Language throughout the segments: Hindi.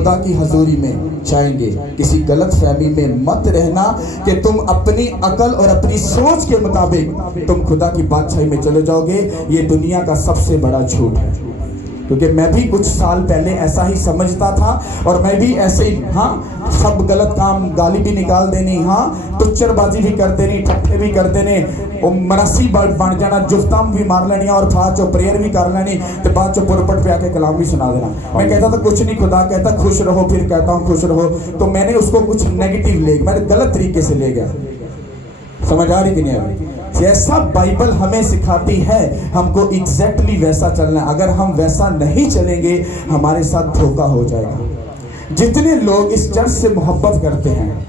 खुदा की हजूरी में जाएंगे। किसी गलत फहमी में मत रहना कि तुम अपनी अकल और अपनी सोच के मुताबिक तुम खुदा की बादशाही में चले जाओगे। ये दुनिया का सबसे बड़ा झूठ है, क्योंकि मैं भी कुछ साल पहले ऐसा ही समझता था और मैं भी ऐसे ही, हाँ, सब गलत काम, गाली भी निकाल देनी, हाँ, टुच्चरबाजी भी कर देनी, ठट्ठे भी कर देने, मनसी बन जाना, जुफ्ताम भी मार लेनी और बाद चो प्रेयर भी कर लेनी, तो बाद चो पुरपट पे आके कलाम भी सुना देना। मैं कहता था कुछ नहीं, खुदा कहता खुश रहो, फिर कहता हूँ खुश रहो, तो मैंने उसको कुछ नेगेटिव ले, मैंने गलत तरीके से ले गया। समझ आ रही कि नहीं आ रही? जैसा बाइबल हमें सिखाती है हमको एग्जैक्टली वैसा चलना है। अगर हम वैसा नहीं चलेंगे हमारे साथ धोखा हो जाएगा। जितने लोग इस चर्च से मोहब्बत करते हैं,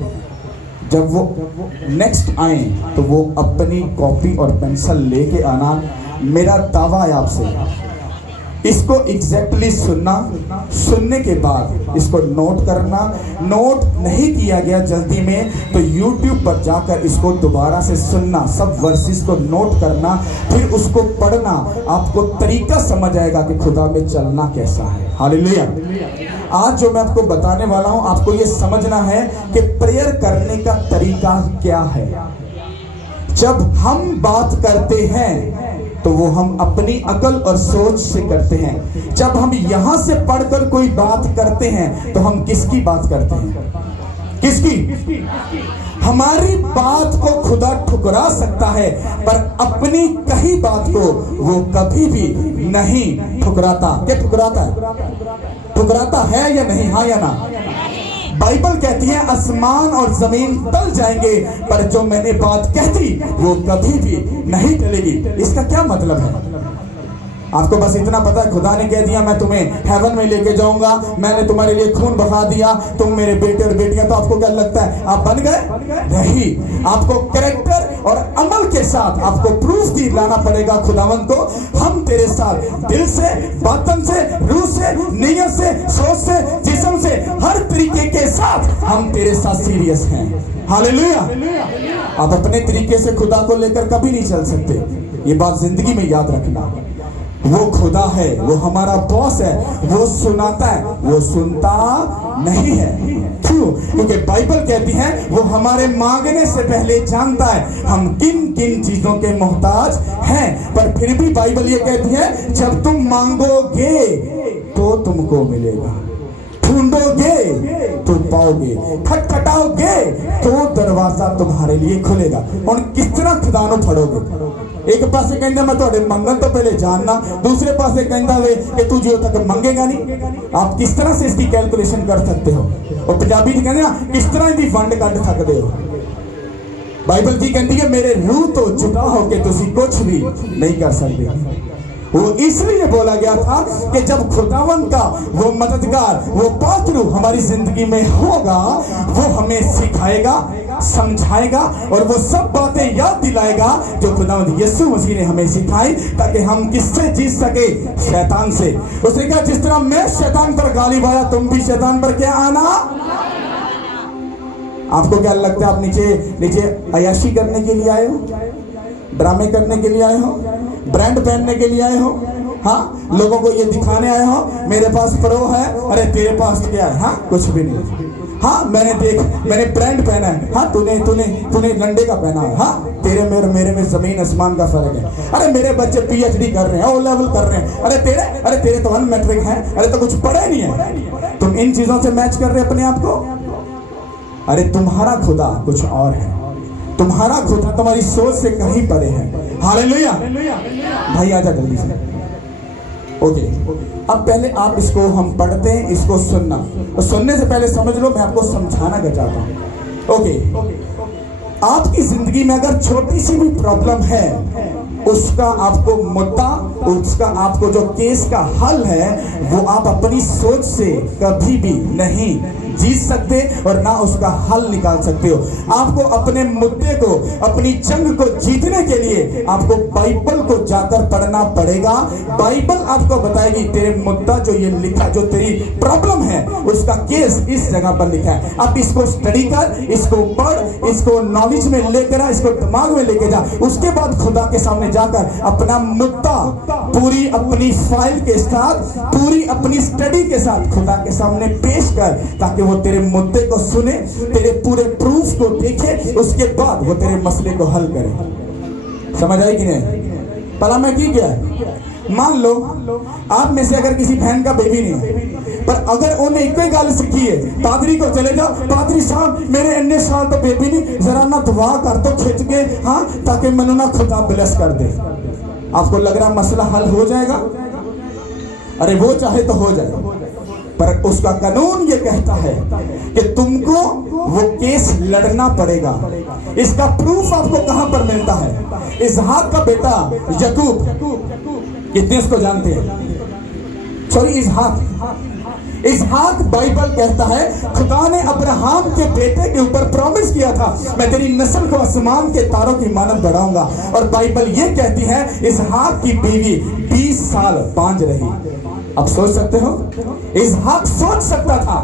जब वो नेक्स्ट आए तो वो अपनी कॉपी और पेंसिल लेके आना। मेरा दावा है आपसे, इसको एग्जैक्टली सुनना, सुनने के बाद इसको नोट करना। नोट नहीं किया गया जल्दी में तो YouTube पर जाकर इसको दोबारा से सुनना, सब वर्सेस को नोट करना, फिर उसको पढ़ना। आपको तरीका समझ आएगा कि खुदा में चलना कैसा है। हालेलुया। आज जो मैं आपको बताने वाला हूं, आपको ये समझना है कि प्रेयर करने का तरीका क्या है। जब हम बात करते हैं तो वो हम अपनी अकल और सोच से करते हैं। जब हम यहां से पढ़कर कोई बात करते हैं तो हम किसकी बात करते हैं? किसकी? हमारी बात को खुदा ठुकरा सकता है पर अपनी कही बात को वो कभी भी नहीं ठुकराता। क्या ठुकराता है? ठुकराता है या नहीं? हाँ या ना? बाइबल कहती है आसमान और जमीन टल जाएंगे पर जो मैंने बात कहती वो कभी भी नहीं टलेगी। इसका क्या मतलब है? आपको बस इतना पता है, खुदा ने कह दिया मैं तुम्हें हेवन में लेके जाऊंगा, मैंने तुम्हारे लिए खून बहा दिया, तुम मेरे बेटे और बेटियां। तो आपको क्या लगता है आप बन गए? नहीं, आपको कैरेक्टर और अमल के साथ आपको प्रूफ भी लाना पड़ेगा खुदावंत को। हम तेरे साथ दिल से, बातन से, रूह से, नियत से, सोच से, जिस्म से, हर तरीके के साथ हम तेरे साथ सीरियस हैं। हालेलुया। आप अपने तरीके से खुदा को लेकर कभी नहीं चल सकते। ये बात जिंदगी में याद रखना। वो खुदा है, वो हमारा बॉस है, वो सुनाता है, वो सुनता नहीं है। क्यों? क्योंकि बाइबल कहती है वो हमारे मांगने से पहले जानता है हम किन किन चीजों के मोहताज हैं। पर फिर भी बाइबल ये कहती है जब तुम मांगोगे तो तुमको मिलेगा, ढूंढोगे तो पाओगे, खटखटाओगे तो दरवाजा तुम्हारे लिए खुलेगा। और किस तरह खुदा नु फड़ोगे? एक पासे कहता मैं थोड़े मंगन तो पहले जानना, दूसरे पासे कहता वे कि तू जो तक मंगेगा नहीं। आप किस तरह से इसकी कैलकुलेशन कर सकते हो? और पंजाबी जी कहते ना किस तरह की वंड कट सकते हो? बाइबल जी कहती है मेरे रूह तो जुदा हो के तुसी कुछ भी नहीं कर सकते। वो इसलिए बोला गया था कि जब खुदावन का वो मददगार, वो पात्र हमारी जिंदगी में होगा, वो हमें सिखाएगा, समझाएगा और वो सब बातें याद दिलाएगा जो खुदावंद यीशु मसीह ने हमें सिखाई, ताकि हम किससे जीत सके? शैतान से। उसने कहा जिस तरह मैं शैतान पर गालिब आया तुम भी शैतान पर क्या आना। आपको क्या लगता है आप नीचे अयाशी करने के लिए आए हो? ड्रामे करने के लिए आए हो? ब्रांड पहनने के लिए आए हो? हाँ, लोगों को ये दिखाने आए हो मेरे पास प्रो है? अरे तेरे पास क्या है? हाँ, कुछ भी नहीं। हाँ, मैंने ब्रांड पहना है। हाँ, तूने लंडे का पहना है। हाँ, मेरे में जमीन आसमान का फर्क है। अरे मेरे बच्चे PhD कर रहे हैं, ओ लेवल कर रहे हैं। अरे तेरे तो 1 मैट्रिक है। अरे तो कुछ पढ़े नहीं है। तुम इन चीजों से मैच कर रहे अपने आप को। अरे तुम्हारा खुदा कुछ और है, तुम्हारा खुदा तुम्हारी सोच से कहीं परे है। हालेलुया। भाई आजा जल्दी से। ओके, अब पहले आप इसको हम पढ़ते हैं, इसको सुनना, और सुनने से पहले समझ लो मैं आपको समझाना क्या चाहता हूं। ओके, आपकी जिंदगी में अगर छोटी सी भी प्रॉब्लम है, उसका आपको मुद्दा, उसका आपको जो केस का हल है वो आप अपनी सोच से कभी भी नहीं जीत सकते और ना उसका हल निकाल सकते हो। आपको अपने मुद्दे को, अपनी जंग को जीतने के लिए आपको बाइबल को जाकर पढ़ना पड़ेगा। बाइबल आपको बताएगी तेरे मुद्दा जो ये लिखा, जो तेरी प्रॉब्लम है उसका केस इस जगह पर लिखा है। अब इसको स्टडी कर, इसको पढ़, इसको नॉलेज में लेकर आ, इसको दिमाग में लेके जा। उसके बाद खुदा के सामने जाकर अपना मुद्दा मुद्दा पूरी अपनी फाइल के साथ, पूरी अपनी स्टडी के साथ खुदा के सामने पेश कर, ताकि वो तेरे मुद्दे को सुने, तेरे पूरे प्रूफ को देखे, उसके बाद वो तेरे मसले को हल करे। समझ आई कि नहीं? भला मैं की क्या, मान लो आप में से अगर किसी बहन का बेबी नहीं है, पर अगर उन्हें एक ही गल सीखी है, पादरी को चले जाओ, पादरी साहब मेरे इन्ने साल तो बेबी नहीं, जरा ना दुआ कर दो खिंच के, हाँ, ताकि मैनू ना खुदा ब्लेस कर दे। आपको लग रहा मसला हल हो जाएगा? अरे वो चाहे तो हो जाए, पर उसका कानून ये कहता है कि तुमको वो केस लड़ना पड़ेगा। इसका प्रूफ आपको कहां पर मिलता है? इसहाक का बेटा याकूब, कितने इसको जानते हैं? सॉरी, इसहाक बाइबल कहता है खुदा ने अब्राहम के बेटे के ऊपर प्रॉमिस किया था, मैं तेरी नस्ल को आसमान के तारों की मानद बढ़ाऊंगा। और बाइबल ये कहती है इसहाक की बीवी 20 साल बांझ रही। अब सोच सकते हो, इसहाक सोच सकता था,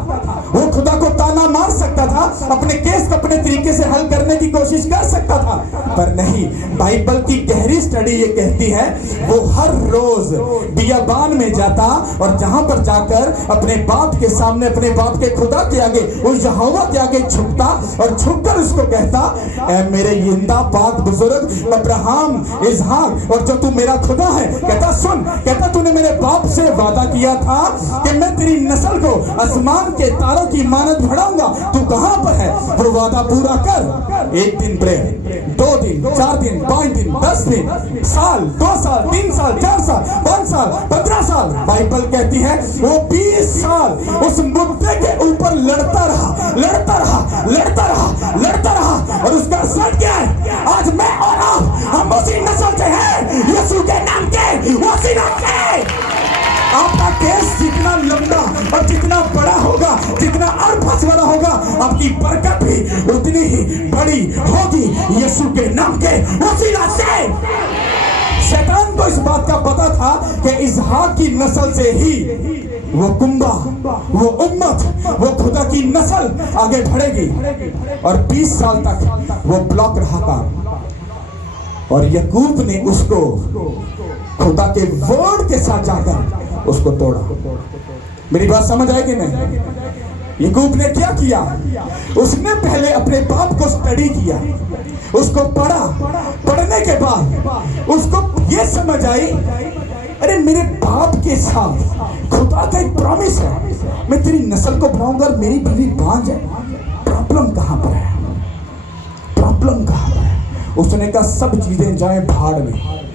वो खुदा को ताना मार सकता था, अपने केस को अपने तरीके से हल करने की कोशिश कर सकता था, पर नहीं। बाइबल की गहरी स्टडी ये कहती है वो हर रोज बियाबान में जाता और जहां पर जाकर अपने बाप के सामने, अपने बाप के खुदा के आगे, वो यहोवा के आगे झुकता और झुककर उसको कहता, ऐ मेरे जिंदा पाक बुजुर्ग अब्राहम, इसहाक और जो तू मेरा खुदा है, कहता सुन, कहता तूने मेरे बाप से वादा किया था कि मैं तेरी नस्ल को आसमान के तारों की मानद बढ़ाऊंगा, तू कहां पर है? वो वादा पूरा कर। 1 दिन प्रेम, 2 दिन, 4 दिन, 5 दिन, 10 दिन, साल, 2 साल, 3 साल, 4 साल, 5 साल, 15 साल। बाइबल कहती है वो 20 साल उस मुद्दे के ऊपर लड़ता रहा, लड़ता रहा, लड़ता रहा, लड़ता रहा। और उसका रिजल्ट क्या है? आज मैं और आप, हम उसी नस्ल से हैं, यीशु के नाम के, उसी नाम के। आपका केस जितना लंबा और जितना बड़ा होगा, जितना अरबस वाला होगा, आपकी बरकत भी उतनी ही बड़ी होगी, यीशु के नाम के वसीला से। शैतान को इस बात का पता था कि इसहाक की नस्ल से ही वो कुंबा, वो उम्मत, वो खुदा की नस्ल आगे बढ़ेगी। और 20 साल तक वो ब्लॉक रहा था, और याकूब ने उसको खुदा के वर्ड के साथ जाकर उसको तोड़ा। मेरी बात समझ आई कि नहीं? याकूब ने क्या किया? उसने पहले अपने बाप को स्टडी किया, उसको पढ़ा, पढ़ने के बाद उसको ये समझ आई, अरे मेरे बाप के साथ खुदा का एक प्रॉमिस है, मैं तेरी नस्ल को बढ़ाऊंगा और मेरी बीवी बांझ है। प्रॉब्लम कहां पर है? प्रॉब्लम कहां पर है? उसने कहा सब चीजें जाएं भाड़ में।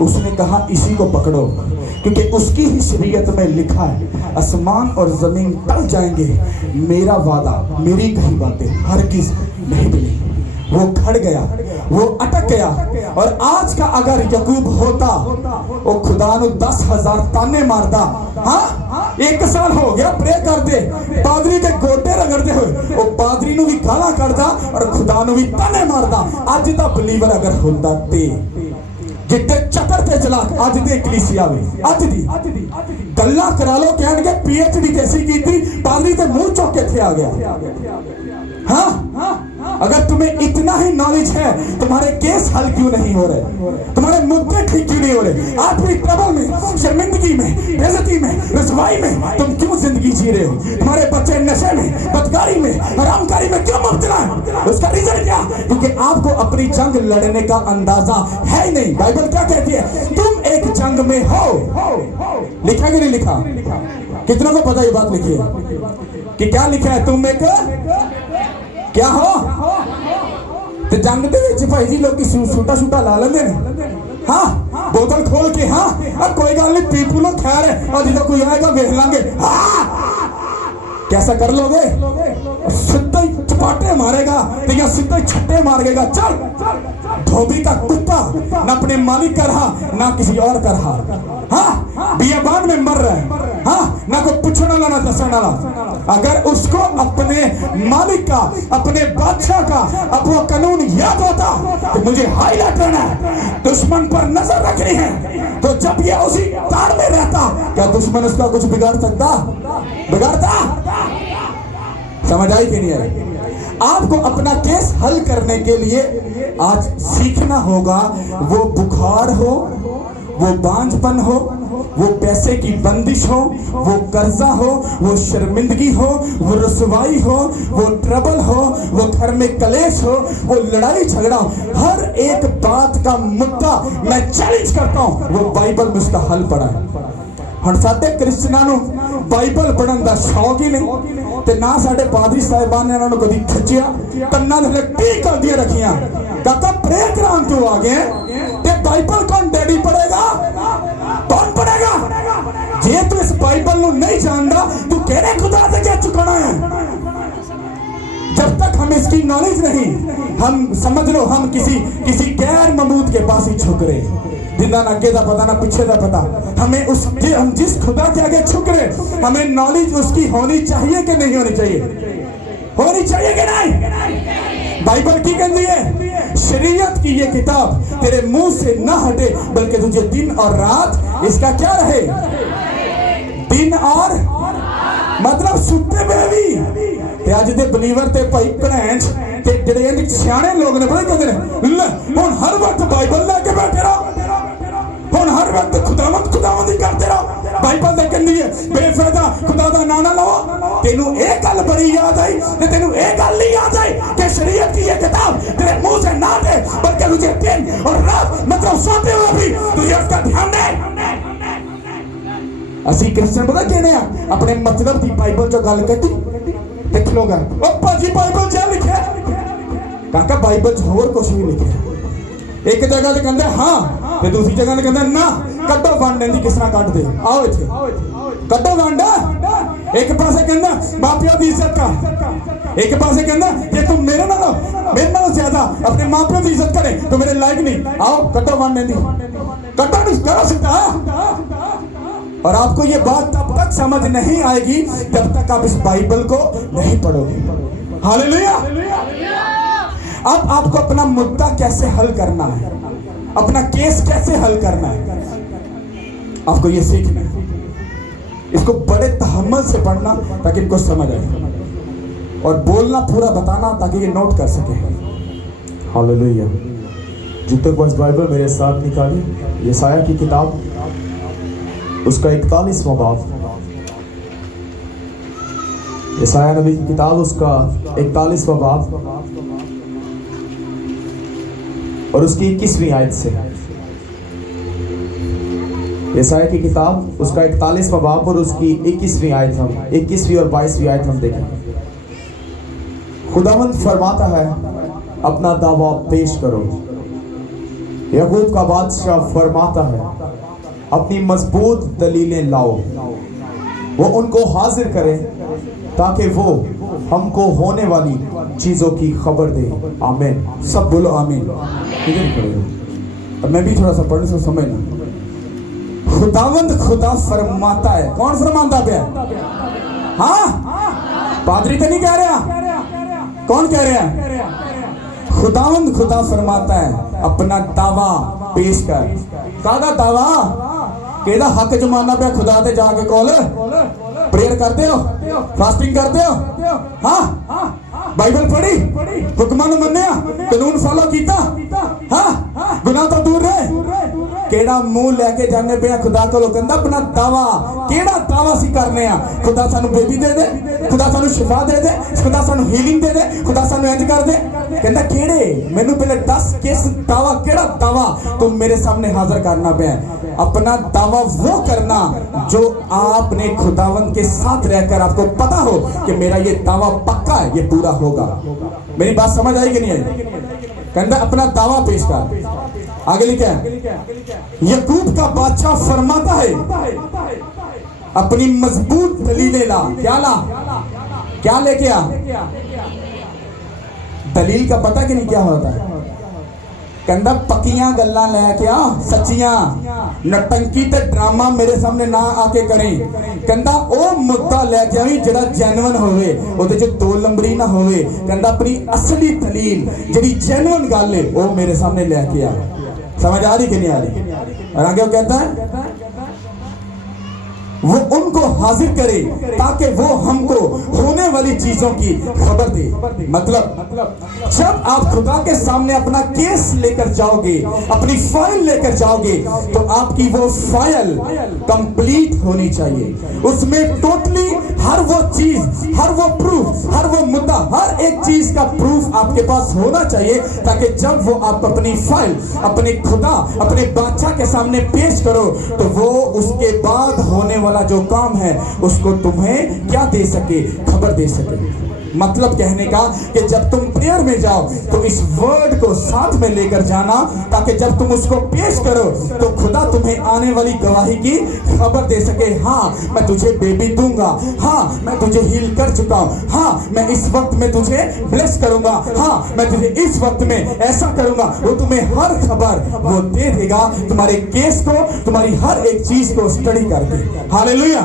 उसने कहा इसी को पकड़ो, क्योंकि उसकी ही शरीयत में लिखा है आसमान और जमीन टल जाएंगे, मेरा वादा, मेरी कही बातें हरगिज़ नहीं बदलेंगी। वो खड़ गया, वो अटक गया। और आज का अगर याकूब होता, वो खुदा नु 10,000 ताने मारदा। हाँ, 1 साल हो गया प्रे करते, पादरी के गोटे रगड़ते हुए, वो पादरी नु भी गाला करदा और खुदा नु भी ताने मारदा। आज दा बिलीवर अगर होता ते जितने चतर ते चलाक अज दे कलीसिया में अज दी गल्ला करा लो, कहणगे PhD कैसी की थी, पादरी ते मुंह चौक के थे आ गया। हाँ, अगर तुम्हें इतना ही नॉलेज है, तुम्हारे केस हल क्यों नहीं हो रहे? तुम्हारे मुद्दे ठीक क्यों नहीं हो रहे? आप भी ट्रबल में, शर्मिंदगी में, बेइज्जती में, रुसवाई में तुम क्यों जिंदगी जी रहे हो? तुम्हारे बच्चे नशे में, बदकारी में, हरामकारी में क्यों मुब्तला है? उसका रीजन क्या? क्योंकि आपको अपनी जंग लड़ने का अंदाजा है ही नहीं। बाइबल क्या कहती है? तुम एक जंग में हो। लिखा कि नहीं लिखा? कितनों को पता ये बात लिखी है कि क्या लिखा है? तुम एक क्या हो? तो जंग दे विच भाई जी लोग सूटा सूटा ला लेंदे ने। हाँ, बोतल खोल के, हाँ कोई गल नहीं, पी लो, खैर है, और जो कोई आएगा देख लांगे। हाँ, कैसा कर लोगे? सीधा ही चपाटे मारेगा या सीधा ही छट्टे मारेगा। चल, धोबी का कुत्ता, ना अपने मालिक का रहा, ना किसी और का रहा। हाँ, बियाबान में मर रहा है। हाँ, ना कोई पूछने वाला, ना दसने वाला। अगर उसको अपने मालिक का, अपने बादशाह का अपना कानून याद होता कि मुझे हाईलाइट करना है, दुश्मन पर नजर रखनी है, तो जब ये उसी तार में रहता, क्या दुश्मन उसका कुछ बिगाड़ सकता? बिगाड़ता? समझ आई कि नहीं आई? आपको अपना केस हल करने के लिए आज सीखना होगा, वो बुखार हो, वो बांझपन हो, वो पैसे की बंदिश हो, वो कर्जा हो, वो शर्मिंदगी हो, वो रुसवाई हो, वो ट्रबल हो, वो घर में कलेश हो, वो लड़ाई झगड़ा हो, हर एक बात का मुद्दा मैं चैलेंज करता हूं, वो बाइबल में उसका हल पड़ा है। ਹੁਣ ਸਾਡੇ ਕ੍ਰਿਸਚਨਾਂ ਨੂੰ ਬਾਈਬਲ ਪੜਨ ਦਾ ਸ਼ੌਕ ਹੀ ਨਹੀਂ ਤੇ ਨਾ ਸਾਡੇ ਪਾਦਰੀ ਸਾਹਿਬਾਨ ਨੇ ਇਹਨਾਂ ਨੂੰ ਕਦੀ ਖਿੱਚਿਆ, ਕੰਨਾਂ ਦੇ ਟੀਕਾਂ ਦੀਆਂ ਰੱਖੀਆਂ। ਕਾਕਾ प्रे करान क्यों आ गए ते बाइबल कौन डैडी पढ़ेगा, कौन पढ़ेगा? जे तू इस बाइबल ਨੂੰ नहीं जानता तू केड़े खुदा से क्या चुकाना है? जब तक हम इसकी नॉलेज नहीं, हम समझ लो हम किसी गैर ममूद के पास ही झुक रहे, जिंदा ना आगे का पता ना पीछे का पता। हम जिस खुदा के आगे झुक रहे, हमें नॉलेज उसकी होनी चाहिए कि नहीं होनी चाहिए? होनी चाहिए कि नहीं? बाइबल की कहती है शरीयत की ये किताब तेरे मुंह से ना हटे, बल्कि तुझे दिन और रात इसका क्या रहे? दिन और मतलब सुते पे भी ते अज दे बलीवर ते भाई भैन ते जेड़े सियाणे लोग ने पता कहते ने हुण हर वक्त बाइबल लेके बैठे रहो, हुण हर वक्त खुदावंद ही करते रहो। बाइबल ते कहंदी है बेफायदा खुदा दा नाम ना लवो। तेनू एक गल बड़ी याद आई ते तेनू एक गल नहीं याद आई कि शरीयत की ये किताब तेरे मुंह से ना दे, बल्कि तुझे दिन और रात मतलब सोते हुए भी तुझे उसका ध्यान दे। असी क्रिश्चियन पता कहने अपने मतलब की बाइबल चो गल कटी लिख लोगा ओ भाजी बाइबल च लिखा, काका बाइबल च होर कुछ भी लिखा। एक जगह ते कहंदा हां ते दूसरी जगह ते कहंदा ना, कड्डो वंड दी किस तरह कट दे, आओ इत्थे कड्डो वंड। एक पासे कहंदा मां-पिओ दी इज्जत कर, एक पासे कहंदा जे तू मेरे नालों ज्यादा अपने मां-पिओ दी इज्जत करे तो मेरे लायक नहीं, आओ कड्डो वंड दी, कड्डो नहीं करो सीधा। और आपको ये बात तब तक समझ नहीं आएगी जब तक आप इस बाइबल को नहीं पढ़ोगे। हालेलुया। अब आपको अपना मुद्दा कैसे हल करना है, अपना केस कैसे हल करना है, आपको ये सीखना है। इसको बड़े तहम्मुल से पढ़ना ताकि इनको समझ आए, और बोलना पूरा बताना ताकि ये नोट कर सके। हालेलुया। जितने पास बाइबल मेरे साथ निकाली, यशायाह की किताब उसका 41वां बाब, यशायाह नबी की किताब उसका 41वां बाब और उसकी 21वीं आयत से। यशायाह की किताब उसका 41वां बाब और उसकी 21वीं आयत, हम 21वीं और 22वीं आयत हम देखें। खुदावंद फरमाता है अपना दावा पेश करो। याकूब का बादशाह फरमाता है अपनी मजबूत दलीलें लाओ। वो उनको हाजिर करें ताकि वो हमको होने वाली चीजों की खबर दे। आमीन। सब बोलो आमीन। इधर खड़े हो, मैं भी थोड़ा सा पढ़ने से समझना। खुदावंद खुदा फरमाता है, कौन फरमाता पे? हाँ, पादरी तो नहीं कह रहा, कौन कह रहा है? खुदावंद खुदा फरमाता है अपना दावा पेश कर। कादा दावा केदा हक जमाना पे खुदा ते जाके कॉल प्रेयर करते हो, फास्टिंग करते हो, हाँ बाइबल पढ़ी, हुक्मां नूं मन्निया, कानून फॉलो कीता, हाँ गुनाह तो दूर रहे। केड़ा मुंह लेके जाने पे खुदा कोलों कहंदा अपना दावा, केड़ा दावा सी करने आ? खुदा सानू बेबी दे दे, खुदा सानू शिफा दे दे, खुदा सानू हीलिंग दे दे, खुदा सानू इंज कर दे। कहंदा केड़े? मैनू पहले दस किस दावा, केड़ा दावा तू मेरे सामने हाजिर करना पे? अपना दावा वो करना जो आपने खुदावंद के साथ रहकर आपको पता हो कि मेरा ये दावा पक्का है, ये पूरा होगा। मेरी बात समझ आई कि नहीं आई? कहंदा अपना दावा पेश कर। आगे लिखा है याकूब का बादशाह फरमाता है अपनी मजबूत दलीलें ला। क्या ला? क्या लेके आ? दलील का पता कि नहीं क्या होता है? कहंदा पक्कियां गल्लां लेके आ, सच्चियां। नटंकी ते ड्रामा मेरे सामने ना आके करें। कहंदा ओ मुद्दा लेके आई जेड़ा जेन्युइन होवे, ओदे च दो लंबड़ी ना होवे। कहंदा अपनी असली दलील जेड़ी जेन्युइन गल है वो मेरे सामने लेके आ। समझ आ रही कि नहीं आ रही? और आगे वो कहता है वो उनको हाजिर करे ताकि वो हमको होने वाली चीजों की खबर दे। मतलब जब आप खुदा के सामने अपना केस लेकर जाओगे, अपनी फाइल लेकर जाओगे, तो आपकी वो फाइल कंप्लीट होनी चाहिए। उसमें टोटली हर वो चीज, हर वो प्रूफ, हर वो मुद्दा, हर एक चीज का प्रूफ आपके पास होना चाहिए, ताकि जब वो आप अपनी फाइल अपने खुदा, अपने बादशाह के सामने पेश करो, तो वो उसके बाद होने वाला जो काम है उसको तुम्हें क्या दे सके, खबर दे सके। मतलब कहने का कि जब तुम प्रेयर में जाओ तो इस वर्ड को साथ में लेकर जाना, ताकि जब तुम उसको पेश करो तो खुदा तुम्हें आने वाली गवाही की खबर दे सके। हाँ, मैं तुझे बेबी दूंगा, हाँ मैं तुझे हील कर चुका हूँ, हाँ मैं इस वक्त में तुझे ब्लेस करूंगा, हाँ मैं तुझे इस वक्त में ऐसा करूंगा। वो तुम्हें हर खबर वो दे देगा, तुम्हारे केस को, तुम्हारी हर एक चीज को स्टडी करके। हालेलुया।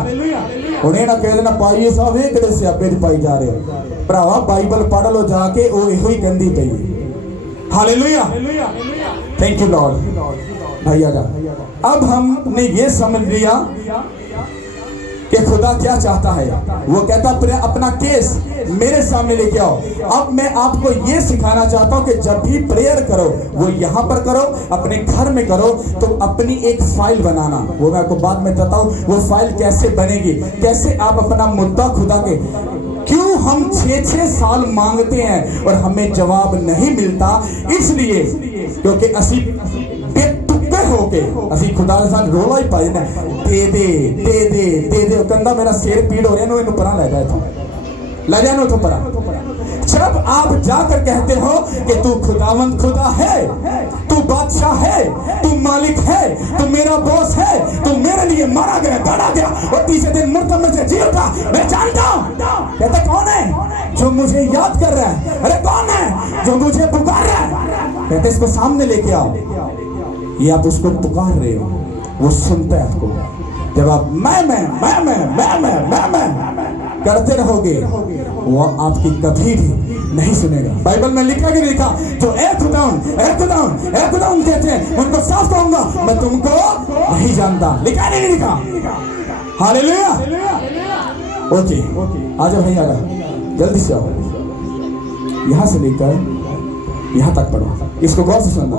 उन्हें ना कह देना पाइए साहब एक से आप पाई जा रहे हो, भरावा बाइबल पढ़ लो जाके, वो यही कहती पई। Hallelujah, thank you Lord. भैया जा, अब हमने ये समझ लिया कि खुदा क्या चाहता है। वो कहता अपना केस मेरे सामने लेके आओ। अब मैं आपको ये सिखाना चाहता हूँ कि जब भी प्रेयर करो, वो यहाँ पर करो, अपने घर में करो, तो अपनी एक फाइल बनाना। वो मैं आपको बाद में बताऊँ वो फाइल कैसे बनेगी, कैसे आप अपना मुद्दा खुदा के। क्यों हम 6-6 साल मांगते हैं और हमें जवाब नहीं मिलता? इसलिए क्योंकि असी बेतुके होके असी खुदा के साथ रोला ही पाए ना, दे दे दे दे दे दे। कहता मेरा सिर पीड़ हो रहा है, इन्होंने परा ले जाए तो परा। जब आप जाकर कहते हो कि तू खुदावंद खुदा है, तू बादशाह है, तू मालिक है, तू मेरा बॉस है, तू मेरे लिए मारा गया, गाड़ा गया और तीसरे दिन मुर्दा में से जी उठा, मैं जानता हूं। कहते कौन है जो मुझे याद कर रहा है? अरे कौन है जो मुझे पुकार रहा है? कहते इसको सामने लेके आओ। ये आप उसको पुकार रहे हो, वो सुनता है आपको। जब आप मैं करते रहोगे, वो आपकी कभी भी नहीं सुनेगा। बाइबल में लिखा कि लिखा जो ए खुदाउन कहते हैं, उनको साफ कहूंगा मैं तुमको नहीं जानता। लिखा नहीं लिखा? हालेलुया। ओके, आ जाओ भाई, आ जाओ जल्दी से आओ। यहां से लेकर यहां तक पढ़ो, इसको गौर से सुनना।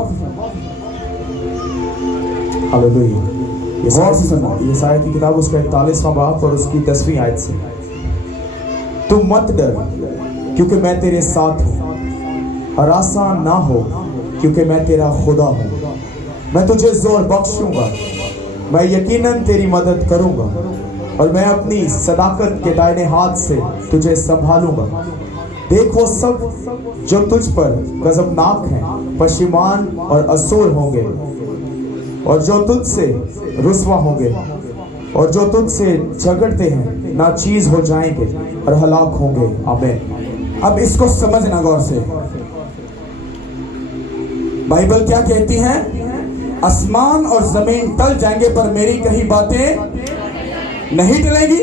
हालेलुया। गौर से सुनना। यशायाह की किताब उसका 41वां बाब और उसकी 10वीं आयत से, तुम मत डर क्योंकि मैं तेरे साथ हूं, हरासा ना हो क्योंकि मैं तेरा खुदा हूं। मैं तुझे जोर बख्शूंगा, मैं यकीनन तेरी मदद करूंगा और मैं अपनी सदाकत के दाहिने हाथ से तुझे संभालूंगा। देख वो सब जो तुझ पर गजबनाक हैं पश्चिमान और असुर होंगे, और जो तुझसे रुस्वा होंगे और जो तुझसे झगड़ते हैं नाचीज हो जाएंगे और हलाक होंगे। आमीन। अब इसको समझना गौर से। बाइबल क्या कहती है? आसमान और जमीन टल जाएंगे पर मेरी कही बातें नहीं टलेगी।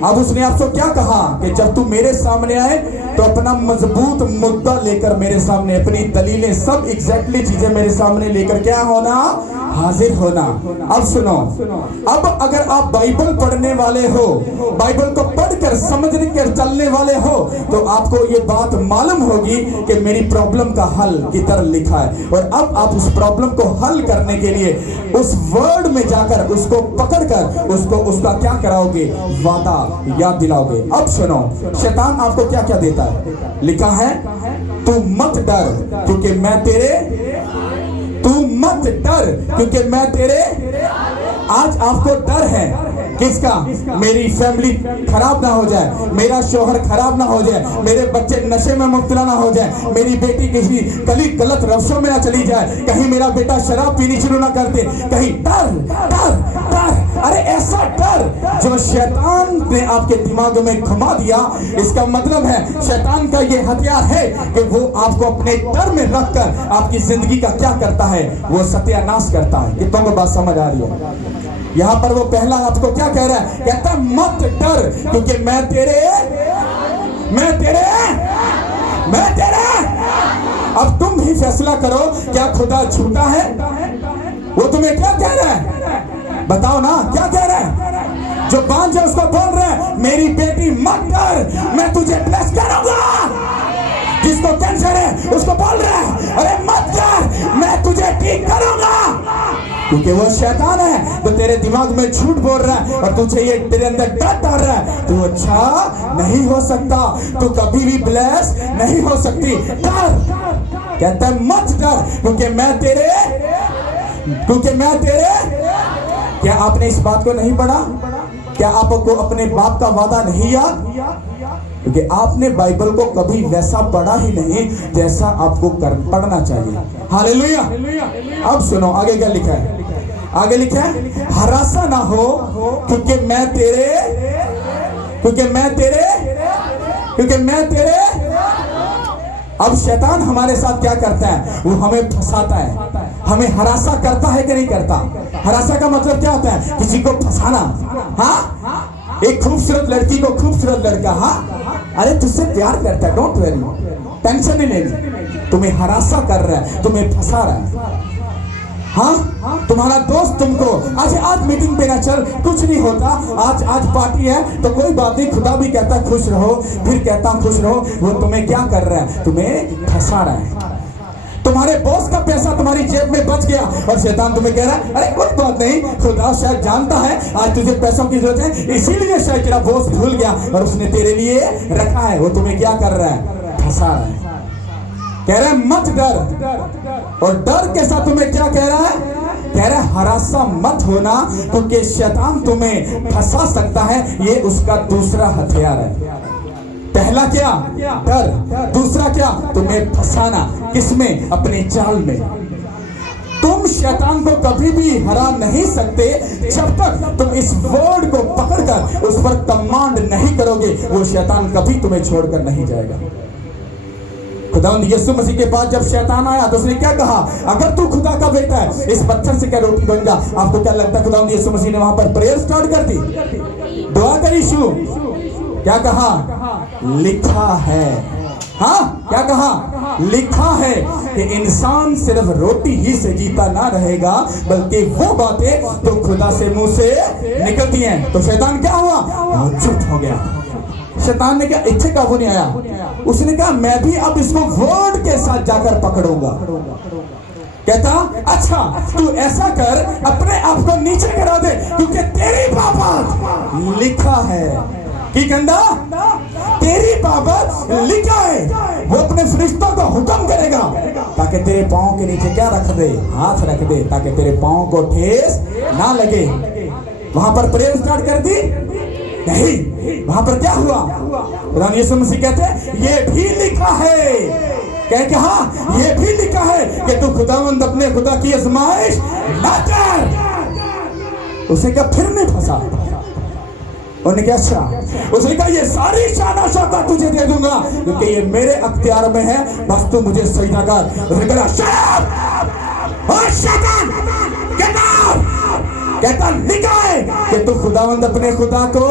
अब उसने आपको क्या कहा कि जब तू मेरे सामने आए तो अपना मजबूत मुद्दा लेकर मेरे सामने, अपनी दलीलें सब एग्जैक्टली चीजें मेरे सामने लेकर क्या होना, हाजिर होना। अब सुनो, अब अगर आप बाइबल पढ़ने वाले हो, बाइबल को पढ़कर समझने के चलने वाले हो, तो आपको ये बात मालूम होगी कि मेरी प्रॉब्लम का हल किधर लिखा है। और अब आप उस प्रॉब्लम को हल करने के लिए उस वर्ड में जाकर उसको पकड़कर उसका क्या कराओगे, वादा याद दिलाओगे। अब सुनो, शैतान आपको क्या क्या देता है? लिखा है तू मत डर क्योंकि मैं तेरे, तू मत डर क्योंकि मैं तेरे। आज आपको डर है किसका? मेरी फैमिली खराब ना हो जाए, मेरा शोहर खराब ना हो जाए, मेरे बच्चे नशे में मुब्तला ना हो जाए, मेरी बेटी किसी गलत रफ्सों में ना चली जाए, कहीं मेरा बेटा शराब पीनी शुरू ना कर दे, कहीं डर डर डर। अरे ऐसा डर जो शैतान ने आपके दिमाग में घुमा दिया, इसका मतलब है शैतान का ये हथियार है कि वो आपको अपने डर में रखकर आपकी जिंदगी का क्या करता है, वो सत्यानाश करता है। कितनों को बात समझ आ रही है? यहां पर वो पहला आपको क्या कह रहा है? कहता मत डर क्योंकि मैं तेरे। अब तुम ही फैसला करो, क्या खुदा झूठा है? वो तुम्हें क्या कह रहा है? बताओ ना, क्या कह रहा है? जो बांझ है उसको बोल रहे हैं मेरी बेटी मत डर, मैं तुझे ब्लेस करूंगा। जिसको कैंसर है उसको बोल रहा है अरे मत डर, मैं तुझे ठीक करूंगा। क्योंकि वो शैतान है तो तेरे दिमाग में झूठ बोल रहा है और तुझे ये तेरे अंदर डर डाल रहा है, तू अच्छा नहीं हो सकता, तू कभी भी ब्लेस नहीं हो सकती। डर, कहता है मत डर क्योंकि मैं तेरे क्या आपने इस बात को नहीं पढ़ा? क्या आपको अपने बाप का वादा नहीं याद? क्योंकि आपने बाइबल को कभी वैसा पढ़ा ही नहीं जैसा आपको पढ़ना चाहिए। हालेलुया। अब सुनो आगे क्या लिखा है। आगे लिखा है हरासा ना हो क्योंकि मैं तेरे। अब शैतान हमारे साथ क्या करता है? वो हमें फंसाता है, हमें हरासा करता है कि नहीं करता? हरासा का मतलब क्या होता है? किसी को फंसाना। हाँ, एक खूबसूरत लड़की को खूबसूरत लड़का, हाँ अरे तुझसे प्यार करता है, डोंट वरी, टेंशन नहीं लेनी, तुम्हें हरासा कर रहा है, तुम्हें फंसा रहा है। हाँ, तुम्हारा दोस्त तुमको आज मीटिंग पे ना चल, कुछ नहीं होता, आज पार्टी है तो कोई बात नहीं, खुदा भी कहता है खुश रहो, फिर कहता खुश रहो। वो तुम्हें क्या कर रहा है? तुम्हें फंसा रहा है। तुम्हारे बॉस का पैसा तुम्हारी जेब में बच गया और शैतान तुम्हें कह रहा है अरे कोई बात नहीं, खुदा शायद जानता है आज तुझे पैसों की जरूरत है, इसीलिए शायद तेरा बॉस भूल गया और उसने तेरे लिए रखा है। वो तुम्हें क्या कर रहा है? फंसा रहा है। कह रहा है मत डर, और डर के साथ तुम्हें क्या कह रहा है? कह रहा है हरासा मत होना क्योंकि शैतान तुम्हें फंसा सकता है, ये उसका दूसरा हथियार है। पहला क्या? डर। दूसरा क्या? तुम्हें फंसाना। किसमें? अपने जाल में। तुम शैतान को कभी भी हरा नहीं सकते जब तक तुम इस वर्ड को पकड़कर उस पर कमांड नहीं करोगे। वो शैतान कभी तुम्हें छोड़कर नहीं जाएगा। खुदावंद यीशु मसीह के पास जब शैतान आया तो उसने क्या कहा? अगर तू खुदा का बेटा है इस पत्थर से क्या रोटी बन जा। आपको क्या लगता है खुदावंद यीशु मसीह ने वहां पर प्रेयर स्टार्ट कर दी? दुआ करी? यीशु क्या कहा? लिखा है। हाँ, क्या कहा? लिखा है कि इंसान सिर्फ रोटी ही से जीता ना रहेगा बल्कि वो बातें तो खुदा से मुंह से निकलती हैं। तो शैतान क्या हुआ? चुप हो गया। शैतान ने क्या इच्छे काबू नहीं आया। उसने कहा मैं भी अब इसको वर्ड के साथ जाकर पकड़ूंगा। कहता अच्छा तू ऐसा कर, अपने आप को नीचे गिरा दे क्योंकि तेरी बाबत लिखा है कि गंदा तेरी बाबत लिखा है। वो अपने फरिश्तों को हुक्म करेगा ताकि तेरे पांव के नीचे क्या रख दे? हाथ रख दे, ताकि तेरे पांव को ठेस ना लगे। वहां पर प्रेयर स्टार्ट कर दी? नहीं। वहां पर क्या हुआ? खुदा यीशु मसीह कहते हैं ये भी लिखा है। क्या? हाँ, ये भी लिखा है कि तू खुदावंद अपने खुदा की आजमाइश ना कर। उसे क्या फिर नहीं फंसा? उन्होंने क्या? अच्छा। उसने कहा ये सारी शान शौकत तुझे दे दूंगा क्योंकि ये मेरे अख्तियार में है, बस तू मुझे सजदा कर। उसने कहा शैतान कहता लिखा है कि तू खुदावंद अपने खुदा को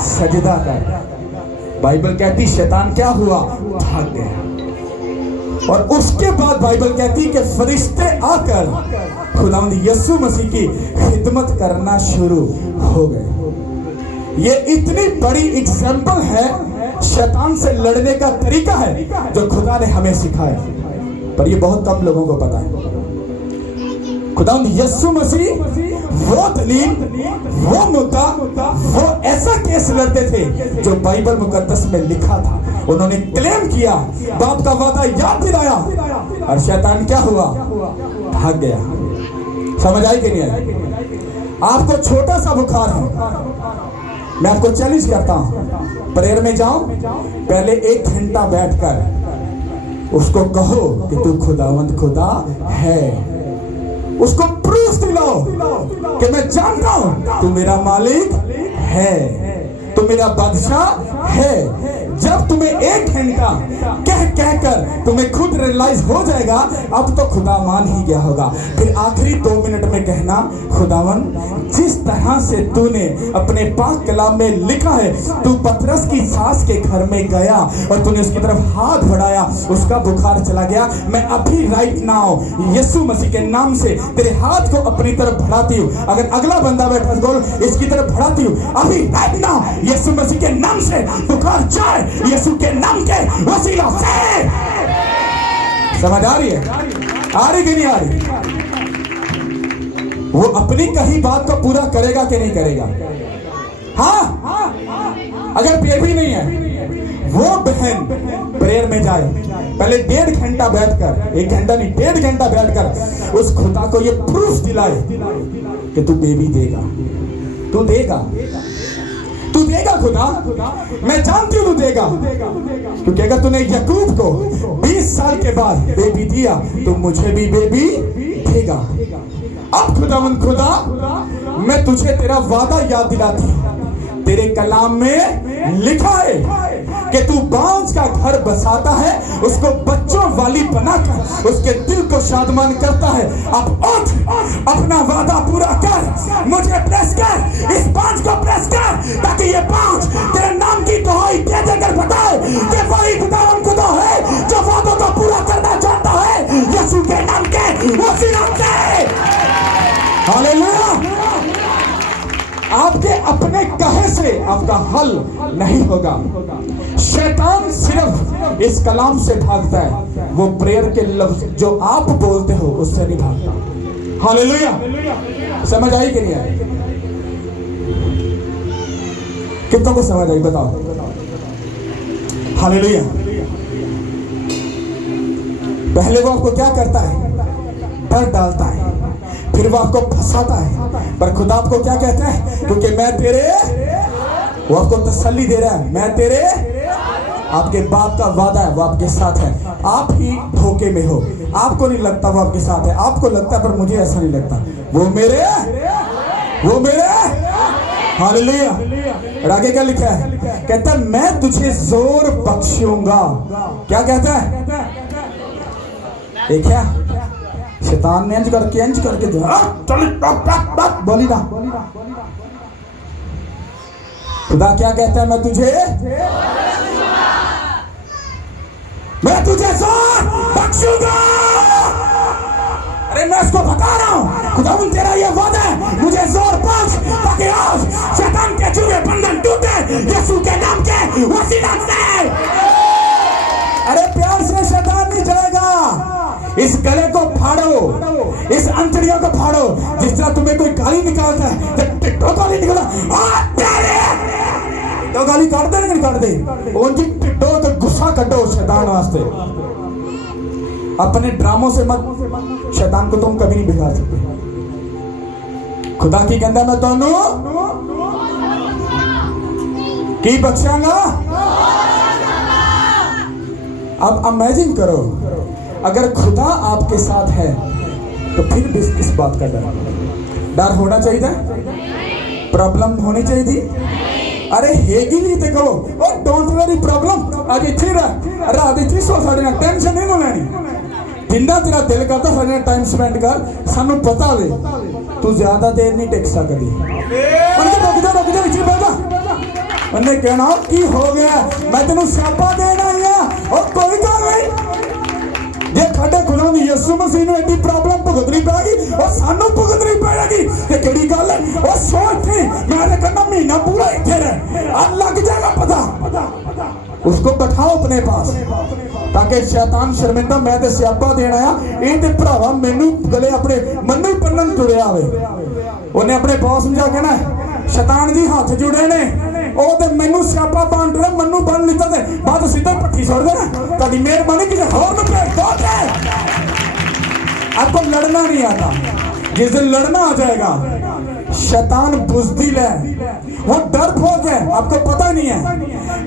सजदा कर। बाइबल कहती शैतान क्या हुआ? भाग गया। और उसके बाद बाइबल कहती कि फरिश्ते आकर खुदावंद यीशु मसीह की खिदमत करना शुरू हो गए। ये इतनी बड़ी एग्जाम्पल है शैतान से लड़ने का तरीका है जो खुदा ने हमें सिखाया, पर ये बहुत कम लोगों को पता है। खुदावंद यीशु मसीह वो दलील, वो मुद्दा, वो ऐसा केस लड़ते थे जो बाइबल मुकद्दस में लिखा था। उन्होंने क्लेम किया, बाप का वादा याद दिलाया, और शैतान क्या हुआ? भाग गया। समझ आई कि नहीं आई? आपको छोटा सा बुखार है, मैं आपको चैलेंज करता हूं, प्रेयर में जाओ, पहले 1 घंटा बैठकर उसको कहो कि तू खुदावंद खुदा है। उसको प्रूफ दिलाओ कि मैं जानता हूं तू मेरा मालिक है, तू मेरा बादशाह है। जब तुम्हें 1 घंटा कह कहकर तुम्हें खुद रियलाइज हो जाएगा अब तो खुदा मान ही गया होगा। फिर आखिरी 2 मिनट में कहना, खुदावन जिस तरह से तूने अपने पाक कलाम में लिखा है, तू पतरस की सास के घर में गया और तूने उसकी तरफ हाथ बढ़ाया, उसका बुखार चला गया। मैं अभी राइट नाउ यीशु मसीह के नाम से तेरे हाथ को अपनी तरफ बढ़ाती हूँ। अगर अगला बंदा बैठा है बोल, इसकी तरफ बढ़ाती हूँ अभी राइट नाउ यीशु मसीह के नाम से बुखार जाए, यीशु के नाम के वसीला से। समझ आ रही है? आ रही कि नहीं आ रही? वो अपनी कही बात को पूरा करेगा कि नहीं करेगा? हाँ, अगर बेबी नहीं है वो बहन प्रेयर में जाए, पहले 1.5 घंटा बैठकर, 1 घंटा नहीं 1.5 घंटा बैठकर उस खुदा को ये प्रूफ दिलाए कि तू बेबी देगा, तू देगा, तू देगा खुदा, मैं जानती हूं तू देगा, क्योंकि अगर तूने याकूब को 20 साल के बाद बेबी दिया तो मुझे भी बेबी देगा। अब खुदा मैं तुझे तेरा वादा याद दिलाती हूं, तेरे कलाम में लिखा है कि तू बांझ का घर बसाता है, उसको बच्चों वाली बनाकर उसके दिल को शादमान करता है। अब उठ, अपना वादा पूरा कर, मुझे प्रेस कर, इस बांझ को प्रेस कर, ताकि ये बांझ तेरे नाम की दुहाई दे देकर बताए कि वही खुदा है जो वादों को पूरा करना चाहता है, यीशु के नाम के उसी नाम से। हालेलुया। आपके अपने कहे से आपका हल नहीं होगा। शैतान सिर्फ इस कलाम से भागता है, वो प्रेयर के लफ्ज जो आप बोलते हो उससे नहीं भागता। हालेलुया। समझ आई कि नहीं आई? कितनों को समझ आई बताओ? हालेलुया। पहले वो आपको क्या करता है? डर डालता है, फिर वो आपको फंसाता है, पर खुदा आपको क्या कहता है? क्योंकि मैं तेरे, वो आपको तसल्ली दे रहा है, मैं तेरे, आपके बाप का वादा है वो आपके साथ है। आप ही धोखे में हो, आपको नहीं लगता वो आपके साथ है, आपको लगता है पर मुझे ऐसा नहीं लगता, वो मेरे। हालेलुया। और आगे क्या लिखा है? कहता है मैं तुझे जोर बख्शूंगा। क्या कहता है? देखा शैतान ने इंज करके जो बोली ना, खुदा क्या कहता है? मैं तुझे जोर बख्शूंगा। अरे मैं इसको बता रहा हूं, खुदा तेरा ये वादा है, मुझे जोर बख्श, ताकि आज शैतान के जुए बंधन टूटे यीशु के नाम के वसीला से। अरे प्यार से शैतान नहीं जाएगा। इस गले को फाड़ो, इस अंतड़ियों को फाड़ो। जिस तरह तुम्हें कोई गाली निकालता है, टिट्टो गाली निकाला तो गाली काट दे, नहीं काट दे, उनकी टिट्टो तो गुस्सा कटो शैतान वास्ते। अपने ड्रामों से मत, शैतान को तुम कभी नहीं बिगाड़ सकते। खुदा की कहता मैं तोनू की बख्शांगा। अब इमेजिन करो, अगर खुदा आपके साथ है तो फिर भी किस बात का डर होना चाहिए? प्रॉब्लम होनी चाहिए थी? अरे हेगी नहीं देखो, ओ डोंट वरी प्रॉब्लम आज इथे रह रात इथे सो, साडे नाल टेंशन नहीं लेनी। जिंदा तेरा दिल करता साडे नाल टाइम स्पेंड कर, सानू पता वे तू ज्यादा देर नहीं टिक सकदी। रुक जा इथे बैठ जा। उन्हें कहना की हो गया, मैं तेनू स्यापा देना आया, और कोई गल नहीं। जे खाडे खुदा दी यीशु मसीह नूं एडी प्रॉब्लम भुगतनी पैगी और सानू भुगतनी पैगी, ये केड़ी गल है? ओ सोच थी मैं कहना महीना पूरा इथे रह, अब लग जाएगा पता। उसको बैठाओ अपने पास, ताकि शैतान शर्मिंदा, मैं ते स्यापा देना आया, ये ते भरावा मैनू गले अपने मन्नू पन्नन तुरिया आवे। उन्हें अपने बॉस समझा के ना, शैतान जी हाथ जुड़े ने, ओ ते मैनू स्यापा बांध रहा, मन्नू बन लिता ते बाद सीधा पट्टी छोड़ देना। ताकि मेहरबानी किसी होर नूं भेज दो। आपको लड़ना नहीं आता, जिस दिन लड़ना आ जाएगा शैतान बुज़दिल है, वो डरपोक है, आपको पता नहीं है।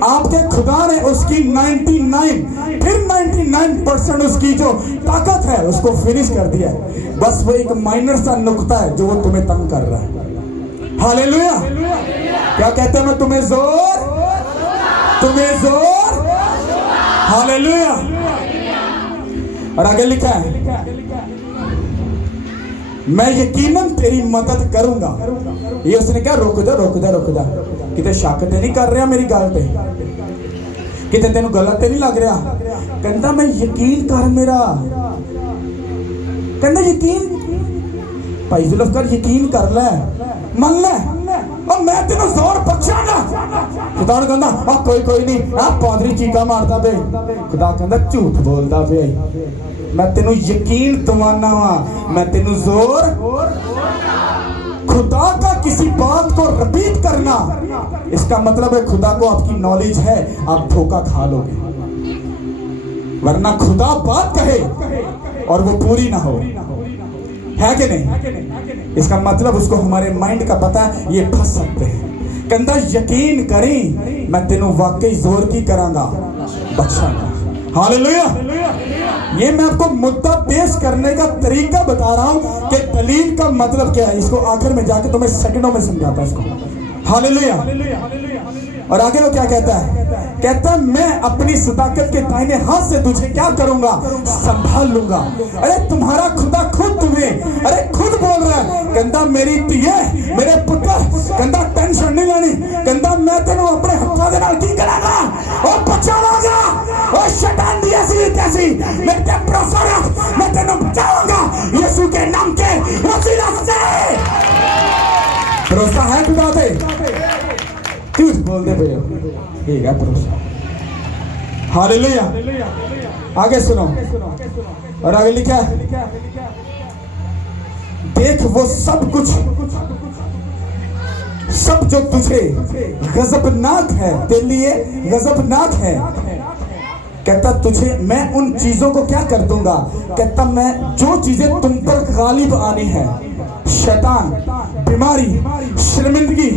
आपके खुदा ने उसकी 99% उसकी जो ताकत है उसको फिनिश कर दिया है। बस वो एक माइनर सा नुक्ता है जो वो तुम्हें तंग कर रहा है। हालेलुया। क्या कहते हैं? मैं तुम्हें जोर। हालेलुया। और आगे लिखा है, मैं यकीनन तेरी मदद करूंगा। ये उसने कहा रुक जा रुक जा रुक जा, किते शक ते नहीं कर रहा मेरी गल पे, किते तेन गलत ते नहीं लग रहा। कहता मैं यकीन कर मेरा, कहता यकीन भाई जुल्फकार यकीन कर ले, मन ले, और मैं तेन जोर बख्शांगा। खुदा ने कहता कोई नहीं, पादरी चीका मारता पे। खुदा कहता झूठ बोलता पे, मैं तेनू यकीन दिवाना वा, मैं तेनू जोर। खुदा का किसी बात को रिपीट करना, इसका मतलब है खुदा को आपकी नॉलेज है, आप धोखा खा लोगे। वरना खुदा बात कहे और वो पूरी ना हो, है कि नहीं? इसका मतलब उसको हमारे माइंड का पता है, ये फंस सकते हैं। कहता यकीन करी मैं तेनू वाकई जोर की करांगा, बख्शांगा। हालेलुया। ये मैं आपको मुद्दा पेश करने का तरीका बता रहा हूं कि दलील का मतलब क्या है। इसको आखिर में जाके तुम्हें सेकंडों में समझाता इसको। हालेलुया। और आगे वो क्या कहता है? कहता मैं अपनी सदाकत के दाहिने हाथ से तुझे क्या करूंगा, संभाल लूंगा। अरे तुम्हारा खुदा खुद तुम्हें, अरे खुद बोल रहा है, कहता मेरी तिये मेरे पुत्र, कहता टेंशन नहीं लेनी, कहता मैं तेनों अपने हत्था दे नाल की करांगा और बचावांगा। ओ शैतान दी ऐसी तैसी मैं ते भरोसा रख, मैं तेनों बचाऊंगा यीशु के नाम के वसीला से। भरोसा है खुदा पे, क्यों बोलते पे हो? ठीक है भरोसा। हालेलुया। आगे सुनो, और आगे लिखा है, देख वो सब कुछ, सब जो तुझे गजबनाक है, तेरे लिए गजबनाक है। कहता तुझे मैं उन चीजों को क्या कर दूंगा, कहता मैं जो चीजें तुम पर गालिब आनी है, शैतान, बीमारी, शर्मिंदगी,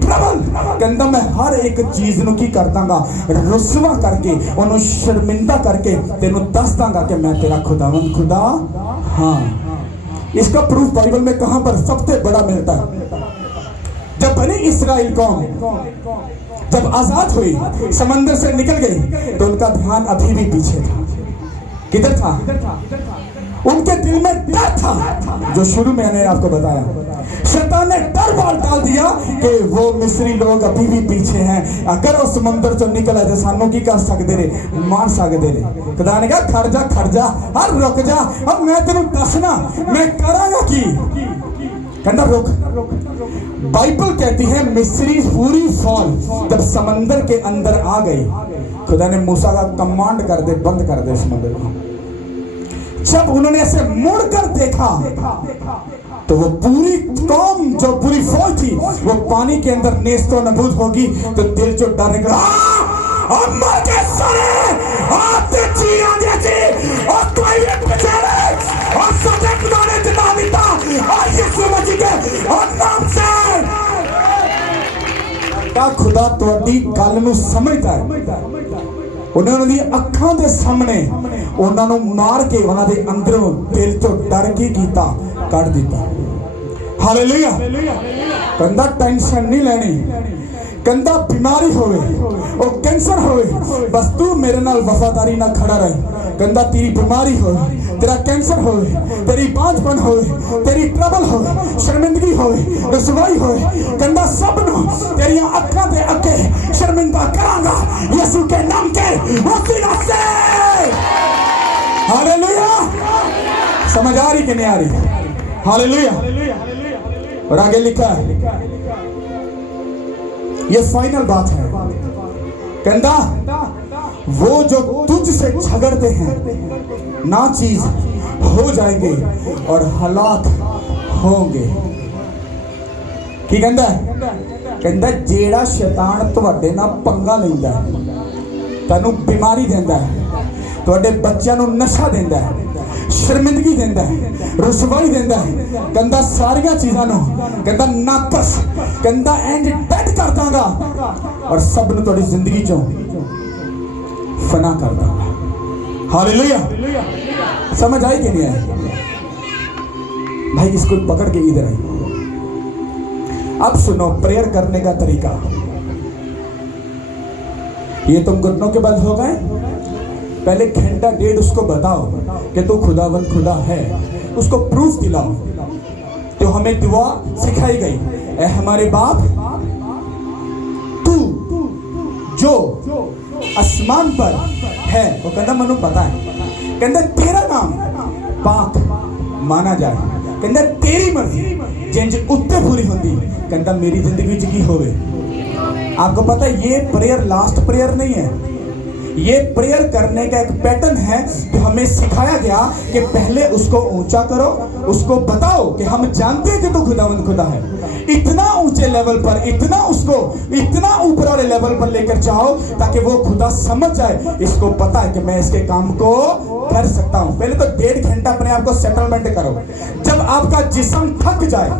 ट्रबल, कहता मैं हर एक चीज नु की कर दांगा, रुसवा करके उन्हों शर्मिंदा करके तेनों दस दांगा कि मैं तेरा खुदावंद खुदा। हाँ, इसका प्रूफ बाइबल में कहां पर सबसे बड़ा मिलता है? जब बनी इस्राएल कौम जब आजाद हुई, समंदर से निकल गई, तो उनका ध्यान अभी भी पीछे था। किधर था? उनके दिल में डर था, जो शुरू में मैंने आपको बताया। शैतान ने डर डाल दिया कि वो मिस्री लोग अभी भी पीछे हैं, अगर वो समंदर चो निकल आए तो सानू की कर सकते रे, मार सकते रे। खुदा ने कहा खड़ जा, हर रुक जा, अब मैं तेनू दसना मैं करांगा की। कहना रुक। बाइबल कहती है मिस्री पूरी फौज जब समंदर के अंदर आ गई, खुदा ने मूसा का कमांड कर दे, बंद कर दे समंदर को। जब उन्होंने ऐसे मुड़कर देखा तो वो पूरी कौम, जो पूरी फौज थी, वो पानी के अंदर नेस्तो नबूद होगी। तो दिल जो डर निकला, अम्मा के सरे आते जी आते जी और कोई भी बेचारे और सदा खुदा ने जिता दिता और यीशु मसीह के और नाम से का खुदा तोड़ी गल नूं समझदा है। उन्होंने दी अखां दे सामने उन्होंने मार के उन्होंने अंदरों दिल तो डर की कीता, कट दिता। हालेलुया। कहंदा टेंशन नहीं लेनी, कहंदा बीमारी होवे, ओ कैंसर होवे, बस तू मेरे नाल वफादारी ना खड़ा रहे। कहंदा तेरी बीमारी होवे, तेरा कैंसर होवे, तेरी बांझपन होवे, तेरी ट्रबल होवे, शर्मिंदगी होवे, रसवाई होवे, कहंदा सब नु तेरियां अखां दे अगे शर्मिंदा करांगा यीशु के नाम के वसीला से। हालेलुया। समझ आ रही कि नहीं आ रही? हालेलुया। और आगे लिखा है, ये फाइनल बात है, कहंदा वो जो तुझसे झगड़ते हैं ना चीज हो जाएंगे और हालात होंगे। की कहंदा? कहंदा जेड़ा शैतान तुहाडे नाल पंगा लैंदा है, तैनूं बीमारी देंदा है, तुहाडे बच्चों नूं नशा देंदा है, शर्मिंदगी देंदा है, रुसवाई देंदा है, कहंदा सारियां चीज़ां नूं कहंदा नाकस, कहंदा एंड डेड कर दांगा और सब नूं तुहाडी जिंदगी चों फना कर दांगा। हालेलुया। समझ आई कि नहीं आई? भाई इसको पकड़ के इधर आई। अब सुनो प्रेयर करने का तरीका। ये तुम घुटनों के बल हो गए, पहले घंटा डेढ़ उसको बताओ कि तू खुदावंद खुदा है, उसको प्रूफ दिलाओ। तो हमें दुआ सिखाई गई, ऐ हमारे बाप तू जो आसमान पर है, वो कहता मनु पता है, कहता तेरा नाम पाक माना जाए, कहता तेरी मर्जी जिंज उत्ते पूरी होती, कहता मेरी जिंदगी च की होवे। आपको पता है ये प्रेयर लास्ट प्रेयर नहीं है, ये प्रेयर करने का एक पैटर्न है जो हमें सिखाया गया कि पहले उसको ऊंचा करो, उसको बताओ कि हम जानते हैं कि तू खुदावंद खुदा है। इतना ऊंचे लेवल पर, इतना उसको इतना ऊपर वाले लेवल पर लेकर जाओ ताकि वो खुदा समझ जाए, इसको पता है कि मैं इसके काम को कर सकता हूं। पहले तो 1.5 घंटा अपने आप को सेटलमेंट करो। जब आपका जिस्म थक जाए,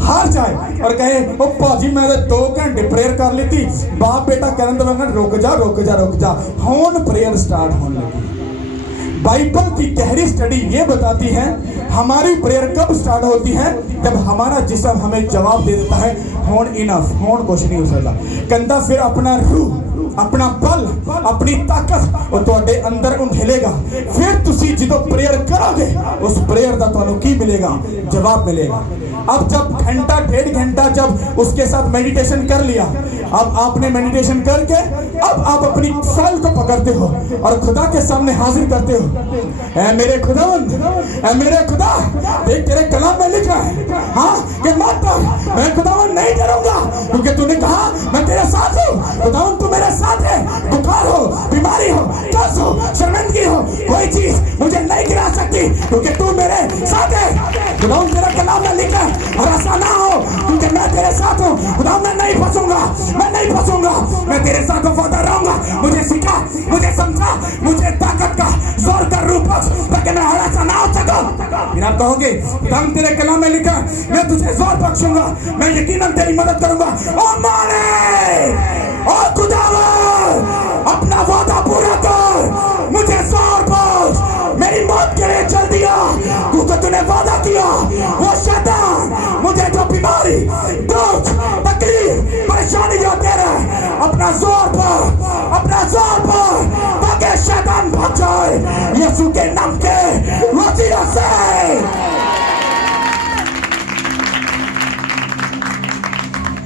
हार जाए और कहे ओ पाजी मैं 2 घंटे प्रेयर कर ली थी, बाप बेटा करन तो रुक जा रुक जा रुक जा, होन प्रेयर स्टार्ट होने लगी। बाइबल की गहरी स्टडी ये बताती है हमारी प्रेयर कब स्टार्ट होती है, जब हमारा जिस्म हमें जवाब दे देता है होन इनफ, होन कुछ नहीं हो सकता। कहता फिर अपना रूह, अपना बल, अपनी ताकत और तुहाडे अंदर उंडेलेगा। फिर तुसी जो प्रेयर करोगे उस प्रेयर का तुहानू की मिलेगा, जवाब मिलेगा। अब जब घंटा 1.5 घंटा जब उसके साथ मेडिटेशन कर लिया, अब आपने मेडिटेशन करके अब आप अपनी फाइल को पकड़ते हो और खुदा के सामने हाजिर करते हो। ऐ मेरे खुदावंद, ऐ मेरे खुदा, देख तेरे कलाम में लिखा है हाँ कि मत मैं खुदावंद नहीं डरूंगा क्योंकि तूने कहा मैं तेरे साथ हूँ। खुदावंद तू मेरे साथ है, बुखार हो, बीमारी हो, कष्ट हो, शर्मिंदगी हो, कोई चीज मुझे नहीं गिरा सकती क्योंकि तू मेरे साथ है। खुदावंद तेरा कलाम में लिखा है और ऐसा ना हो क्योंकि मैं तेरे साथ हूँ। खुदावंद मैं नहीं फंसूंगा, मैं नहीं फंसूंगा, मैं तेरे साथ वफादार रहूंगा। मुझे सिखा, मुझे समझा, मुझे ताकत का जोर का रूप ताकि मैं हरासा ना हो सकूं। फिर आप कहोगे खुदावंद तेरे कलाम में लिखा मैं तुझे जोर बख्शूंगा, मैं यकीनन तेरी मदद करूंगा। ओ माने, ओ खुदावंद अपना वादा पूरा कर, मुझे जोर बख्श, मेरी मौत के लिए चल दिया क्योंकि तूने वादा किया। वो शैतान मुझे जो बीमारी, दुख, तकलीफ, परेशानी जो दे रहा है अपना जोर पर ताकि शैतान भाग जाए यीशु के नाम के वसीले से।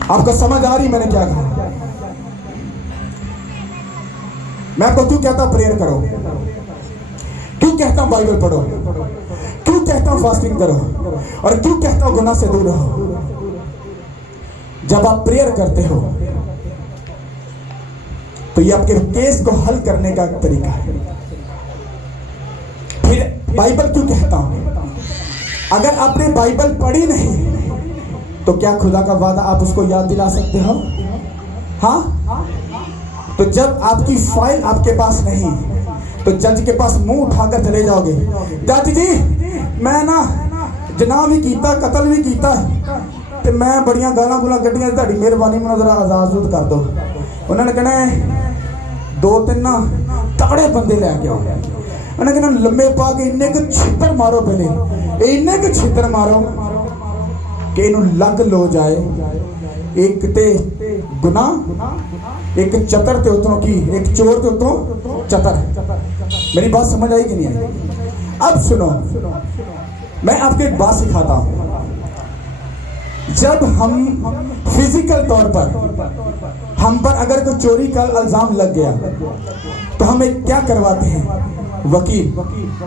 आपको समझ आ रही मैंने क्या कहा? मैं आपको क्यों कहता हूं प्रेयर करो, क्यों कहता हूं बाइबल पढ़ो, क्यों कहता हूं फास्टिंग करो और क्यों कहता हूं गुनाह से दूर रहो? जब आप प्रेयर करते हो तो ये आपके केस को हल करने का तरीका है। फिर बाइबल क्यों कहता हूं? अगर आपने बाइबल पढ़ी नहीं तो क्या खुदा का वादा आप उसको याद दिला सकते हो? हाँ, तो जब आपकी फाइल आपके पास नहीं तो जज के पास मुंह उठाकर चले जाओगे, जज जी मैं ना जनाब भी कीता, कतल भी कीता ते मैं बड़ियां गालां गुलां कड्डियां, तुहाडी मेहरबानी मैनूं जरा आजाद कर दो। उन्होंने कहना 2-3 ना तगड़े बंदे लैके आओ, उन्होंने कहना लम्बे पा के इन्ने क छितर मारो, पहले इन्ने क छितर मारो कि इनू लग लो जाए। एक ते गुनाह, एक चतर ते उतरों की, एक चोर ते उतरों चतर। मेरी बात समझ आई कि नहीं आई? अब सुनो, मैं आपको एक बात सिखाता हूं। जब हम फिजिकल तौर पर हम पर अगर कोई चोरी का इल्जाम लग गया तो हमें क्या करवाते हैं? वकील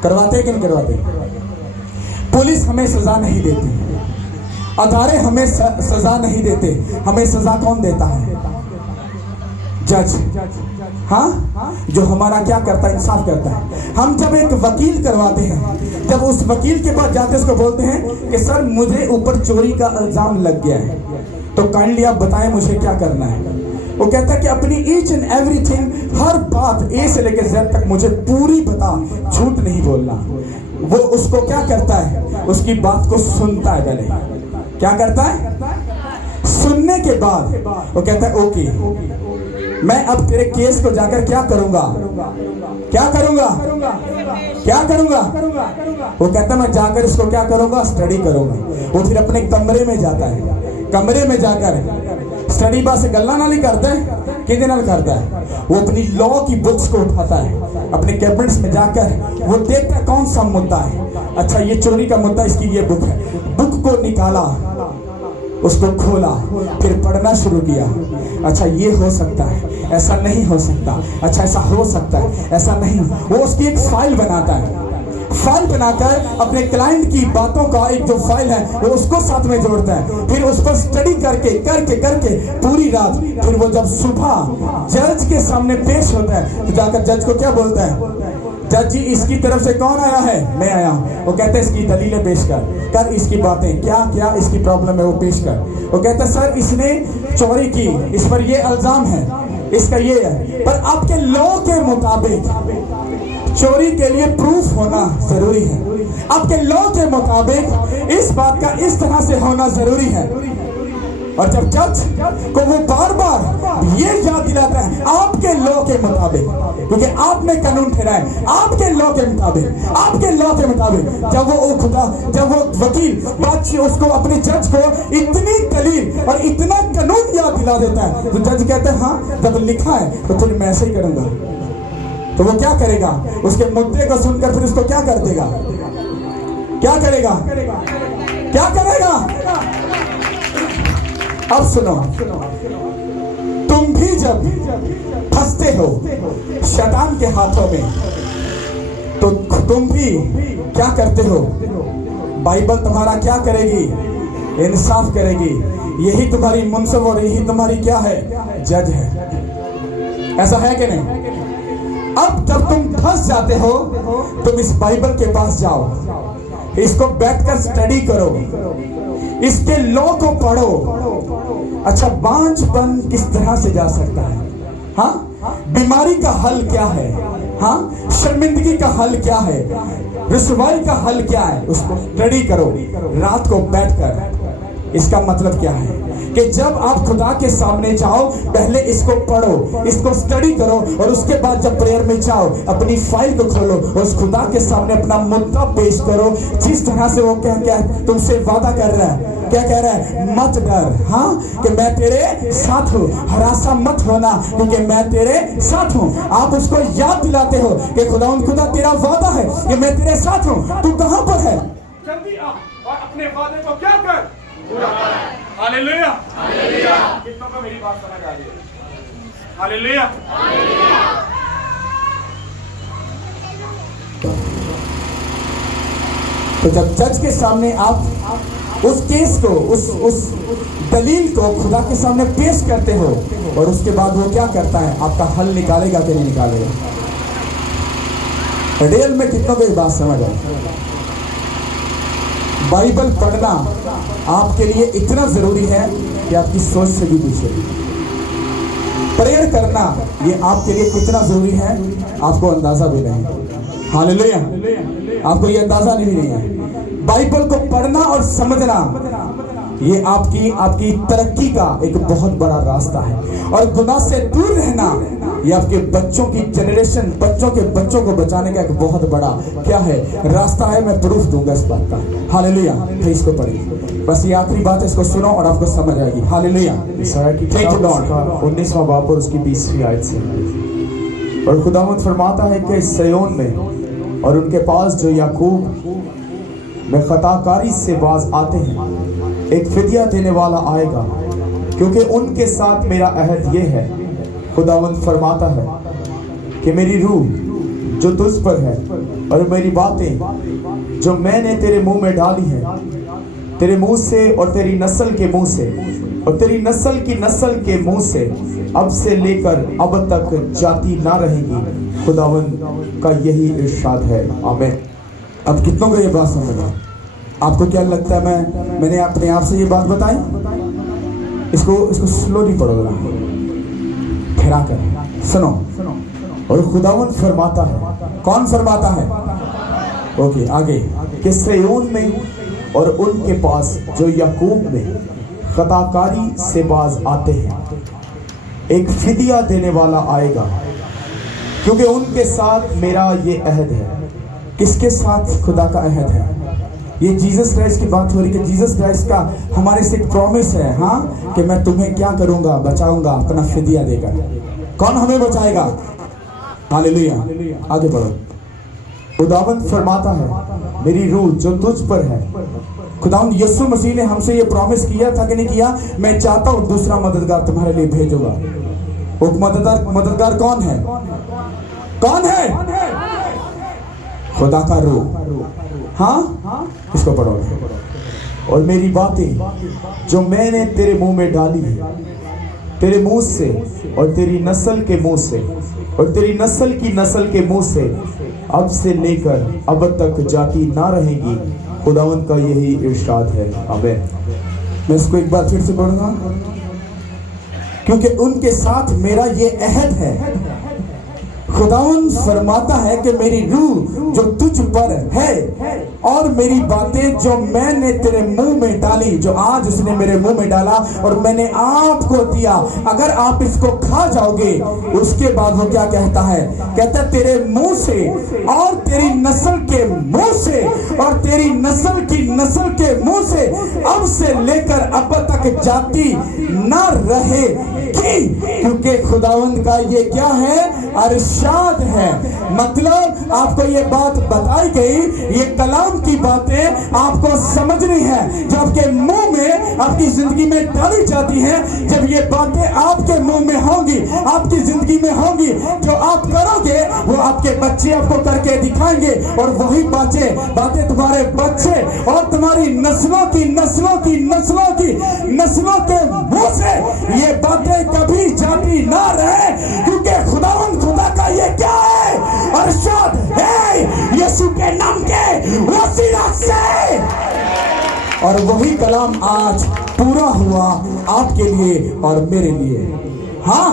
करवाते हैं कि नहीं करवाते? पुलिस हमें सजा नहीं देती, अदारे हमें सजा नहीं देते। हमें सजा कौन देता है? जज। हाँ, जो हमारा क्या करता है? इंसाफ करता है। हम जब एक वकील करवाते हैं, जब उस वकील के पास जाते हैं, उसको बोलते हैं कि सर मुझे ऊपर चोरी का इल्जाम लग गया है, तो काइंडली आप बताएं मुझे क्या करना है। वो कहता है कि अपनी ईच एंड एवरीथिंग, हर बात ए से लेकर जेड तक मुझे पूरी बता, झूठ नहीं बोलना। वो उसको क्या करता है? उसकी बात को सुनता है। पहले क्या करता है? सुनने के बाद वो कहता है ओके, मैं अब तेरे केस को जाकर क्या करूंगा? क्या करूंगा? क्या करूंगा? वो कहता मैं जाकर इसको क्या करूंगा? स्टडी करूंगा। वो फिर अपने कमरे में जाता है, कमरे में जाकर स्टडी बस गल्ला नाल ही करता है किहदे नाल करता है? वो अपनी लॉ की बुक्स को उठाता है, अपने कैबिनेट्स में जाकर वो देखता है कौन सा मुद्दा है। अच्छा, ये चोरी का मुद्दा, इसकी ये बुक है। बुक को निकाला, उसको खोला, फिर पढ़ना शुरू किया। अच्छा, ये हो सकता है, ऐसा नहीं हो सकता, अच्छा ऐसा हो सकता है, ऐसा नहीं। वो उसकी एक फाइल बनाता है। फाइल बनाकर अपने क्लाइंट की बातों का एक जो फाइल है वो उसको साथ में जोड़ता है। फिर उस पर स्टडी करके करके करके पूरी रात, फिर वो जब सुबह जज के सामने पेश होता है तो जाकर जज को क्या बोलता है? जज जी, इसकी तरफ से कौन आया है? मैं आया हूँ। वो कहते हैं इसकी दलीलें पेश कर इसकी बातें, क्या क्या इसकी प्रॉब्लम है वो पेश कर। वो कहता है सर इसने चोरी की, इस पर ये इल्जाम है, इसका ये है, पर आपके लॉ के मुताबिक चोरी के लिए प्रूफ होना जरूरी है। आपके लॉ के मुताबिक इस बात का इस तरह से होना जरूरी है। और जब जज को वो बार बार ये याद दिलाता है आपके लॉ के मुताबिक, क्योंकि आपने कानून ठहराया है, आपके लॉ के मुताबिक, आपके लॉ के मुताबिक, जब वो वकील बात उसको अपने जज को इतनी दलील और इतना कानून याद दिला देता है तो जज कहता है हाँ, जब लिखा है तो फिर मैं ऐसे ही करूंगा। तो वो क्या करेगा? उसके मुद्दे को सुनकर फिर उसको क्या कर देगा? क्या करेगा? क्या करेगा? अब सुनो, तुम भी जब फंसते हो शैतान के हाथों में तो तुम भी क्या करते हो? बाइबल तुम्हारा क्या करेगी? इंसाफ करेगी। यही तुम्हारी मुंसफ और यही तुम्हारी क्या है? जज है। ऐसा है कि नहीं? अब जब तुम फंस जाते हो तुम इस बाइबल के पास जाओ, इसको बैठकर स्टडी करो, इसके लॉ को पढ़ो। अच्छा, बांझपन किस तरह से जा सकता है? हाँ, बीमारी का हल क्या है? हाँ, शर्मिंदगी का हल क्या है? रुसवाई का हल क्या है? उसको स्टडी करो रात को बैठकर। इसका मतलब क्या है कि जब आप खुदा के सामने जाओ पहले इसको पढ़ो, इसको स्टडी करो और उसके बाद जब प्रेयर में जाओ अपनी फाइल को खोलो और उस खुदा के सामने अपना मुद्दा पेश करो। जिस तरह से वो क्या तुमसे वादा कर रहा है, क्या कह रहा है? मत डर, हाँ, कि मैं तेरे साथ हूँ, हरासा मत होना क्योंकि मैं तेरे साथ हूँ। आप उसको याद दिलाते हो कि खुदा तेरा वादा है कि मैं तेरे साथ हूँ। तू कहाँ पर है? जल्दी आ और अपने वादे को क्या कर? Hallelujah, hallelujah. कितनों को मेरी बात समझ आ रही है? Hallelujah, hallelujah. तो जब जज के सामने आप उस केस को, उस दलील को खुदा के सामने पेश करते हो और उसके बाद वो क्या करता है? आपका हल निकालेगा कि नहीं निकालेगा? रियल में कितनों को ये बात समझ आई? बाइबल पढ़ना आपके लिए इतना जरूरी है कि आपकी सोच से भी पीछे। प्रेयर करना ये आपके लिए कितना जरूरी है आपको अंदाजा भी नहीं। हालेलुया, आपको ये अंदाजा नहीं है। बाइबल को पढ़ना और समझना ये आपकी तरक्की का एक बहुत बड़ा रास्ता है। और गुनाह से दूर रहना ये आपके बच्चों की जनरेशन, बच्चों के बच्चों को बचाने का एक बहुत बड़ा क्या है? रास्ता है। मैं प्रूफ दूंगा इस बात का। हालेलुया। तो इसको पढ़िए, बस ये आखिरी बात है, इसको सुनो और आपको समझ आएगी। हालेलुया। ईसाया की किताब उसका 19वां बाब और उसकी 20वीं आयत से, और खुदावंद फरमाता है कि सिय्योन में और उनके पास जो याकूब में खताकारी से बाज आते हैं एक फिदिया देने वाला आएगा, क्योंकि उनके साथ मेरा अहद ये है, खुदावंद फरमाता है, कि मेरी रूह जो तुझ पर है और मेरी बातें जो मैंने तेरे मुंह में डाली हैं, तेरे मुंह से और तेरी नस्ल के मुंह से और तेरी नस्ल की नस्ल के मुंह से अब से लेकर अब तक जाती ना रहेगी। खुदावंद का यही इरशाद है। आमीन। अब कितनों को ये बात समझ आई? आपको क्या लगता है मैंने अपने आप से ये बात बताई? इसको स्लोली पढ़ो, ठहरा कर सुनो। और खुदावंद फरमाता है, कौन फरमाता है? ओके, आगे। कि सिय्योन में और उनके पास जो याकूब में खताकारी से बाज आते हैं एक फिदिया देने वाला आएगा, क्योंकि उनके साथ मेरा ये अहद है। किसके साथ खुदा का अहद है? ये जीसस क्राइस्ट की बात हो रही है कि जीसस क्राइस्ट का हमारे से एक प्रॉमिस है, हाँ, कि मैं तुम्हें क्या करूंगा? बचाऊंगा अपना फिदिया देकर। कौन हमें बचाएगा? हालेलुया। आगे बढ़ो। खुदावंद फरमाता है मेरी रूह जो तुझ पर है। खुदावंद यीशु मसीह ने हमसे ये प्रॉमिस किया था कि नहीं किया? मैं चाहता हूँ दूसरा मददगार तुम्हारे लिए भेजूंगा। वो मददगार कौन है? कौन है? खुदा का रूह। हाँ, इसको पढ़ो। और मेरी बातें जो मैंने तेरे मुंह में डाली है, तेरे मुंह से और तेरी नस्ल के मुंह से और तेरी नस्ल की नस्ल के मुंह से अब से लेकर अब तक जाती ना रहेगी। खुदावंद का यही इरशाद है। आमीन। मैं इसको एक बार फिर से पढ़ूंगा। क्योंकि उनके साथ मेरा ये अहद है। खुदावंद फरमाता है कि मेरी रूह जो तुझ पर है और मेरी बातें जो मैंने तेरे मुंह में डाली, जो आज उसने मेरे मुंह में डाला और मैंने आपको दिया, अगर आप इसको खा जाओगे, उसके बाद वो क्या कहता है? कहता है तेरे मुंह से और तेरी नस्ल के मुंह से और तेरी नस्ल की नस्ल के मुंह से अब से लेकर अब तक जाती ना रहेगी। क्योंकि खुदावंद का ये क्या है? इरशाद है। मतलब आपको ये बात बताई गई, ये कलाम की बातें आपको समझनी है। जो आपके मुंह में आपकी जिंदगी में डाली जाती है, जब ये बातें आपके मुंह में होंगी, आपकी जिंदगी में होंगी, जो आप करोगे वो आपके बच्चे आपको करके दिखाएंगे और वही बातें तुम्हारे बच्चे और तुम्हारी नस्लों की नस्लों की नस्लों की नस्लों के मुंह से ये बातें कभी जाती ना रहे। क्योंकि खुदावंद खुदा का ये क्या है? इरशाद है यीशु के नाम के वसीला से। और वही कलाम आज पूरा हुआ आपके लिए और मेरे लिए। हाँ,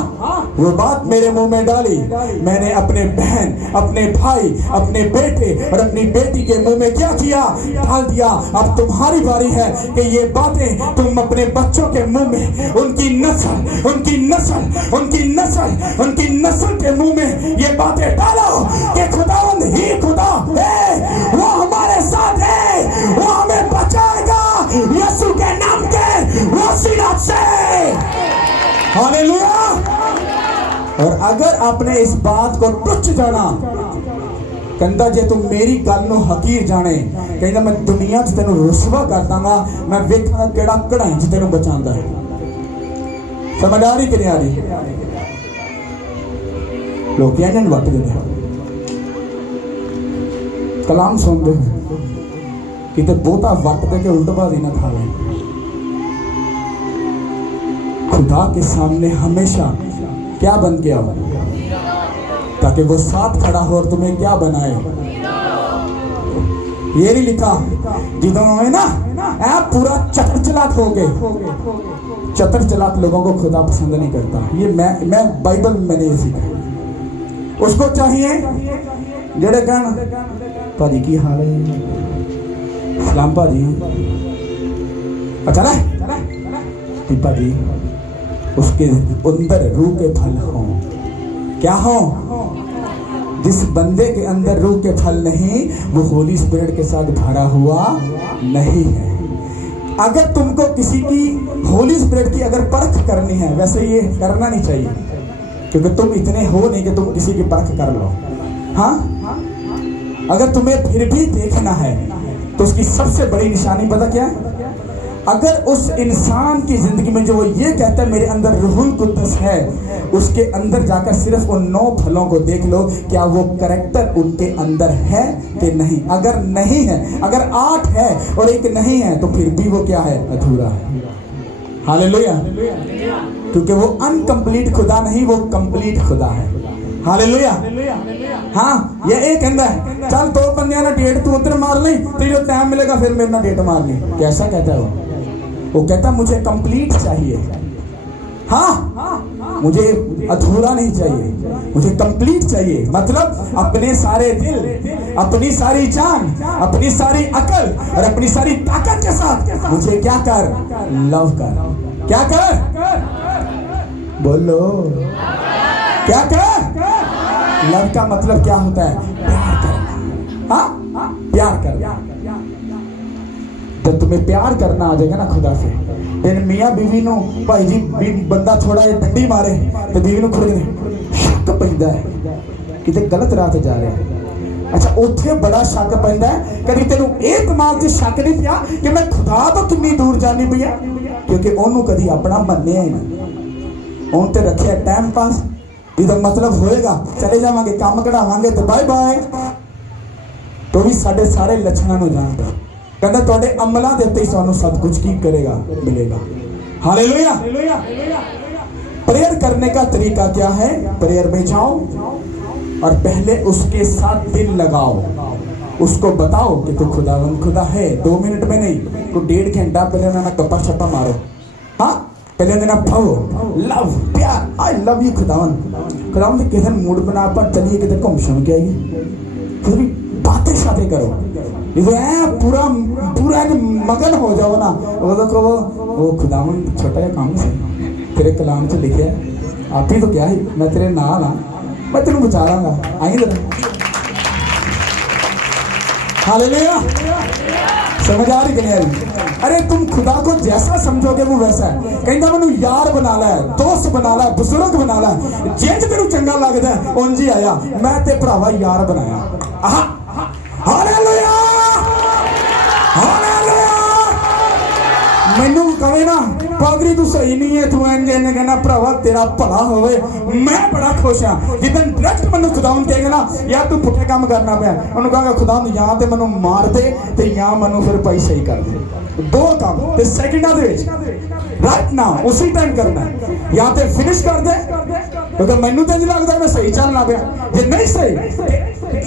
वो बात मेरे मुंह में डाली, मैंने अपने बहन, अपने भाई, अपने बेटे और अपनी बेटी के मुंह में क्या किया? डाल दिया। अब तुम्हारी बारी है कि ये बातें तुम अपने बच्चों के मुंह में, उनकी नस्ल उनकी नस्ल उनकी नस्ल उनकी नस्ल के मुंह में ये बातें डालो कि खुदावंद ही खुदा है, वो हमारे साथ है, वो हमें बचाएगा यीशु के नाम के वसीला से। हालेलुया। और अगर आपने इस बात को तुच्छ जाना, कहता जे तुम मेरी गल नूं हकीर जाने, कहता मैं दुनिया च तेनों रुसवा कर दांगा, मैं वेखा केड़ा कढ़ाई च तेनों बचांदा है। समझ आ रही कि नहीं आ रही? लोग कहने वट देते कलाम सुनते हैं किते बहुता वट दे के उल्टबाजी ना खा लें। खुदा के सामने हमेशा क्या बन के आओ, ताकि वो साथ खड़ा हो और तुम्हें क्या बनाए। ये नहीं लिखा जिदों है ना आप पूरा चतर चलाक हो गए। चतर चलाक लोगों को खुदा पसंद नहीं करता। ये मैं बाइबल में मैंने ये सीखा। उसको चाहिए जेड़े कहन भाजी की हाल है, सलाम भाजी, अच्छा दीपा जी, उसके अंदर रूह के फल हों। क्या हो? जिस बंदे के अंदर रूह के फल नहीं, वो होली स्पिरिट के साथ भरा हुआ नहीं है। अगर तुमको किसी की होली स्पिरिट की अगर परख करनी है, वैसे ये करना नहीं चाहिए, क्योंकि तुम इतने हो नहीं कि तुम किसी की परख कर लो। हाँ, अगर तुम्हें फिर भी देखना है तो उसकी सबसे बड़ी निशानी पता क्या है? अगर उस इंसान की जिंदगी में जो वो ये कहता है मेरे अंदर रूहुल कुद्दस है, उसके अंदर जाकर सिर्फ उन 9 फलों को देख लो, क्या वो कैरेक्टर उनके अंदर है कि नहीं। अगर नहीं है, अगर 8 है और 1 नहीं है, तो फिर भी वो क्या है? अधूरा है। हालेलुया। क्योंकि वो अनकंप्लीट खुदा नहीं, वो कंप्लीट खुदा है। हालेलुया। हाँ, ये एक कहता है चल 2 बंदियां ना डेट तू उधर मार ले, तो जो टाइम मिलेगा फिर मेरे ना डेट मार ले। कैसा कहता है वो कहता मुझे कंप्लीट चाहिए। हाँ, मुझे अधूरा नहीं चाहिए, मुझे कंप्लीट चाहिए। मतलब अपने सारे दिल, अपनी सारी जान, अपनी सारी अकल और अपनी सारी ताकत के साथ मुझे क्या कर? लव कर। क्या कर? बोलो क्या कर? लव का मतलब क्या होता है? प्यार करना। हाँ, प्यार करना। जब तुम्हें प्यार करना आ जाएगा ना खुदा से, फिर मियाँ बीवी नो भाई जी बंदा थोड़ा जिहा डंडी मारे तो बीवी नो खुद ਪੈਂਦਾ ਹੈ ਕਿਤੇ ਗਲਤ ਰਾਹ ਤੇ ਜਾ ਰਿਹਾ ਹੈ। ਅੱਛਾ ਉੱਥੇ ਬੜਾ ਸ਼ੱਕ ਪੈਂਦਾ ਹੈ, ਕਦੀ ਤੈਨੂੰ ਇਹ ਦਿਮਾਗ 'ਚ ਸ਼ੱਕ ਨਹੀਂ ਪਿਆ ਕਿ ਮੈਂ ਖੁਦਾ ਤੋਂ ਕਿੰਨੀ ਦੂਰ ਜਾਣੀ ਪਈ ਆ, ਕਿਉਂਕਿ ਉਹਨੂੰ ਕਦੀ ਆਪਣਾ ਮੰਨਿਆ ਹੀ ਨਹੀਂ। ਹੁਣ ਤੇ ਰੱਖਿਆ ਟਾਈਮ ਪਾਸ, ਜਦੋਂ ਮਤਲਬ ਹੋਏਗਾ ਚਲੇ ਜਾਵਾਂਗੇ, ਕੰਮ ਕਢਾਵਾਂਗੇ ਤੇ ਬਾਏ ਬਾਏ। ਤੋ ਵੀ ਸਾਡੇ ਸਾਰੇ ਲੱਛਣਾਂ ਨੂੰ ਜਾਣਦਾ, ਕਹਿੰਦਾ ਤੁਹਾਡੇ ਅਮਲਾਂ ਦੇ ਉੱਤੇ ਹੀ ਤੁਹਾਨੂੰ ਸਭ कुछ ਕੀ ਕਰੇਗਾ मिलेगा। हालेलुया। प्रेयर करने का तरीका क्या है? प्रेयर में जाओ और पहले उसके साथ दिल लगाओ, उसको बताओ कि तू खुदावंद खुदा है। 2 मिनट में नहीं, तो 1.5 घंटा पहले ना गप्पा छप्पा मारो। हाँ पहले दिन भावो, लव प्यार, आई लव यू खुदावंद। खुदावंद किधर मूड बना पर चलिए किधर घूम शम के आइए, फिर भी बातें शातें करो। पूरा पूरा मगन हो जाओ ना, वो तो कहो वो खुदावंद छोटा या काम से तेरे कलाम से लिखे है, आप ही तो क्या है, मैं तेरे नाल हाँ, मैं तेन बचा लांगा, आई तेरा। हालेलुया। समझ आ रही कि नहीं आ रही? अरे तुम खुदा को जैसा समझोगे वो वैसा है। कहता मैनू यार बना लै, दोस्त बना लै, बुजुर्ग बना लै, जिंज तेनू चंगा लगदा है उंज ही आया। मैं ते भरावा यार बनाया। आहा हालेलुया हालेलुया। मैनू कहे ना पादरी तू सही नहीं है, तू इंज इंज कहना भरावा तेरा भला होवे, मैं बड़ा खुश हाँ। जिदन डायरेक्ट मैनू खुदावंद कहेगा ना यार तू पुठे काम करना पिया, उन्होंने कहा खुदावंद या तो मैनू मार दे ते या मैनू फिर भाई सही कर दे। 2 काम ते सेकंडा दे विच राइट नाउ उसी टाइम करना है, या तो फिनिश कर दे क्योंकि मैनू तो इंज लगदा मैं सही चलना पिया, जे नहीं सही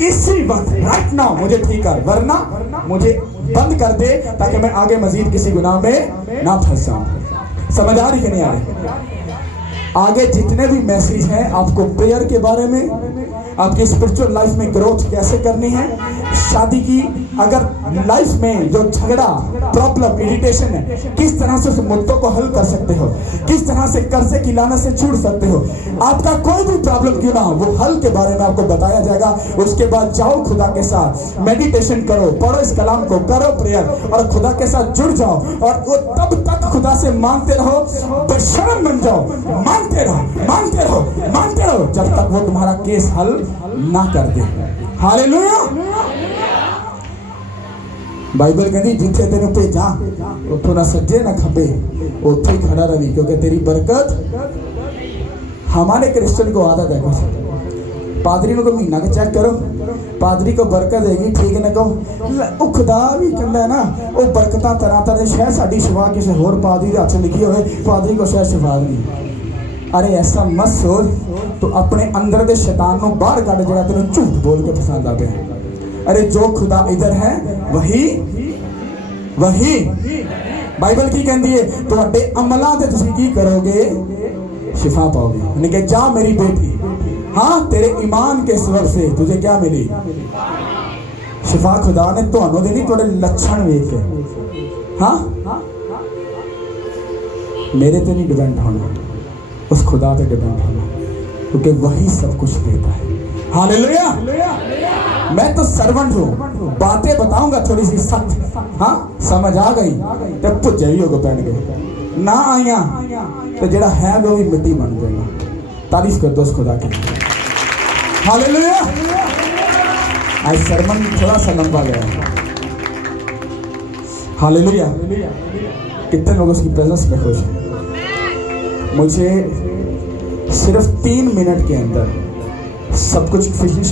इसी वक्त राइट नाउ मुझे ठीक कर, वरना मुझे बंद कर दे ताकि मैं आगे मजीद किसी गुनाह में ना फंस जाऊं। समझ आ रही कि नहीं आ रही? आगे जितने भी मैसेज हैं आपको प्रेयर के बारे में, आपकी स्पिरिचुअल लाइफ में ग्रोथ कैसे करनी है, शादी की अगर लाइफ में जो झगड़ा प्रॉब्लम इरिटेशन है किस तरह से उस मुद्दों को हल कर सकते हो, किस तरह से कर्जे की लानत से छूट सकते हो, आपका कोई भी प्रॉब्लम क्यों ना हो वो हल के बारे में आपको बताया जाएगा। उसके बाद जाओ खुदा के साथ मेडिटेशन करो, पढ़ो इस कलाम को, करो प्रेयर और खुदा के साथ जुड़ जाओ, और वो तब तक खुदा से मांगते रहो, बेशर्म बन जाओ, मांगते रहो मांगते रहो मांगते रहो जब तक वो तुम्हारा केस हल ना कर दे। हालेलुया। बाइबल कहती जिथे तेन भेजा उठो ना सज्जे ना खबे, उथे ही खड़ा रही क्योंकि तेरी बरकत। हमारे क्रिश्चियन को आदत है कुछ, पादरी को महीना के चेक करो, पादरी को बरकत देगी ठीक है ना, कहो वो खुदा भी कहता है ना वो बरकत तरह तरह शायद साड़ी शिफा किसी होर पादरी के हाथ लिखी हो, पादरी को शायद शिफा नहीं। अरे ऐसा मत सोच, तो अपने अंदर के शैतान को बाहर कढ़ जरा तेन झूठ बोल के पसंद आ गया। अरे जो खुदा इधर है वही वही बाइबल की कहती है तुहाडे अमलों से तुसीं की करोगे शिफा पाओगे। यानी कि जा मेरी बेटी, हाँ तेरे ईमान के सबब से तुझे क्या मिली शिफा। खुदा ने तुहानू देनी थोड़े लक्षण वेख के, हाँ मेरे ते नहीं डिपेंड होना, उस खुदा पे डिपेंड होना क्योंकि वही सब कुछ देता है। हालेलुया। मैं तो सर्वेंट हूँ, बातें बताऊंगा थोड़ी सी सख्त, हाँ समझ आ गई तो भुजे भी होगा पहन के, ना आईया तो जरा है वो भी मिट्टी बन जाएगा। तारीफ कर दो उस खुदा की। हालेलुया। आज सरमन थोड़ा सा लंबा गया। हालेलुया। कितने लोग उसकी प्रेजेंस में खुश हैं? मुझे सिर्फ 3 मिनट के अंदर सब कुछ फिनिश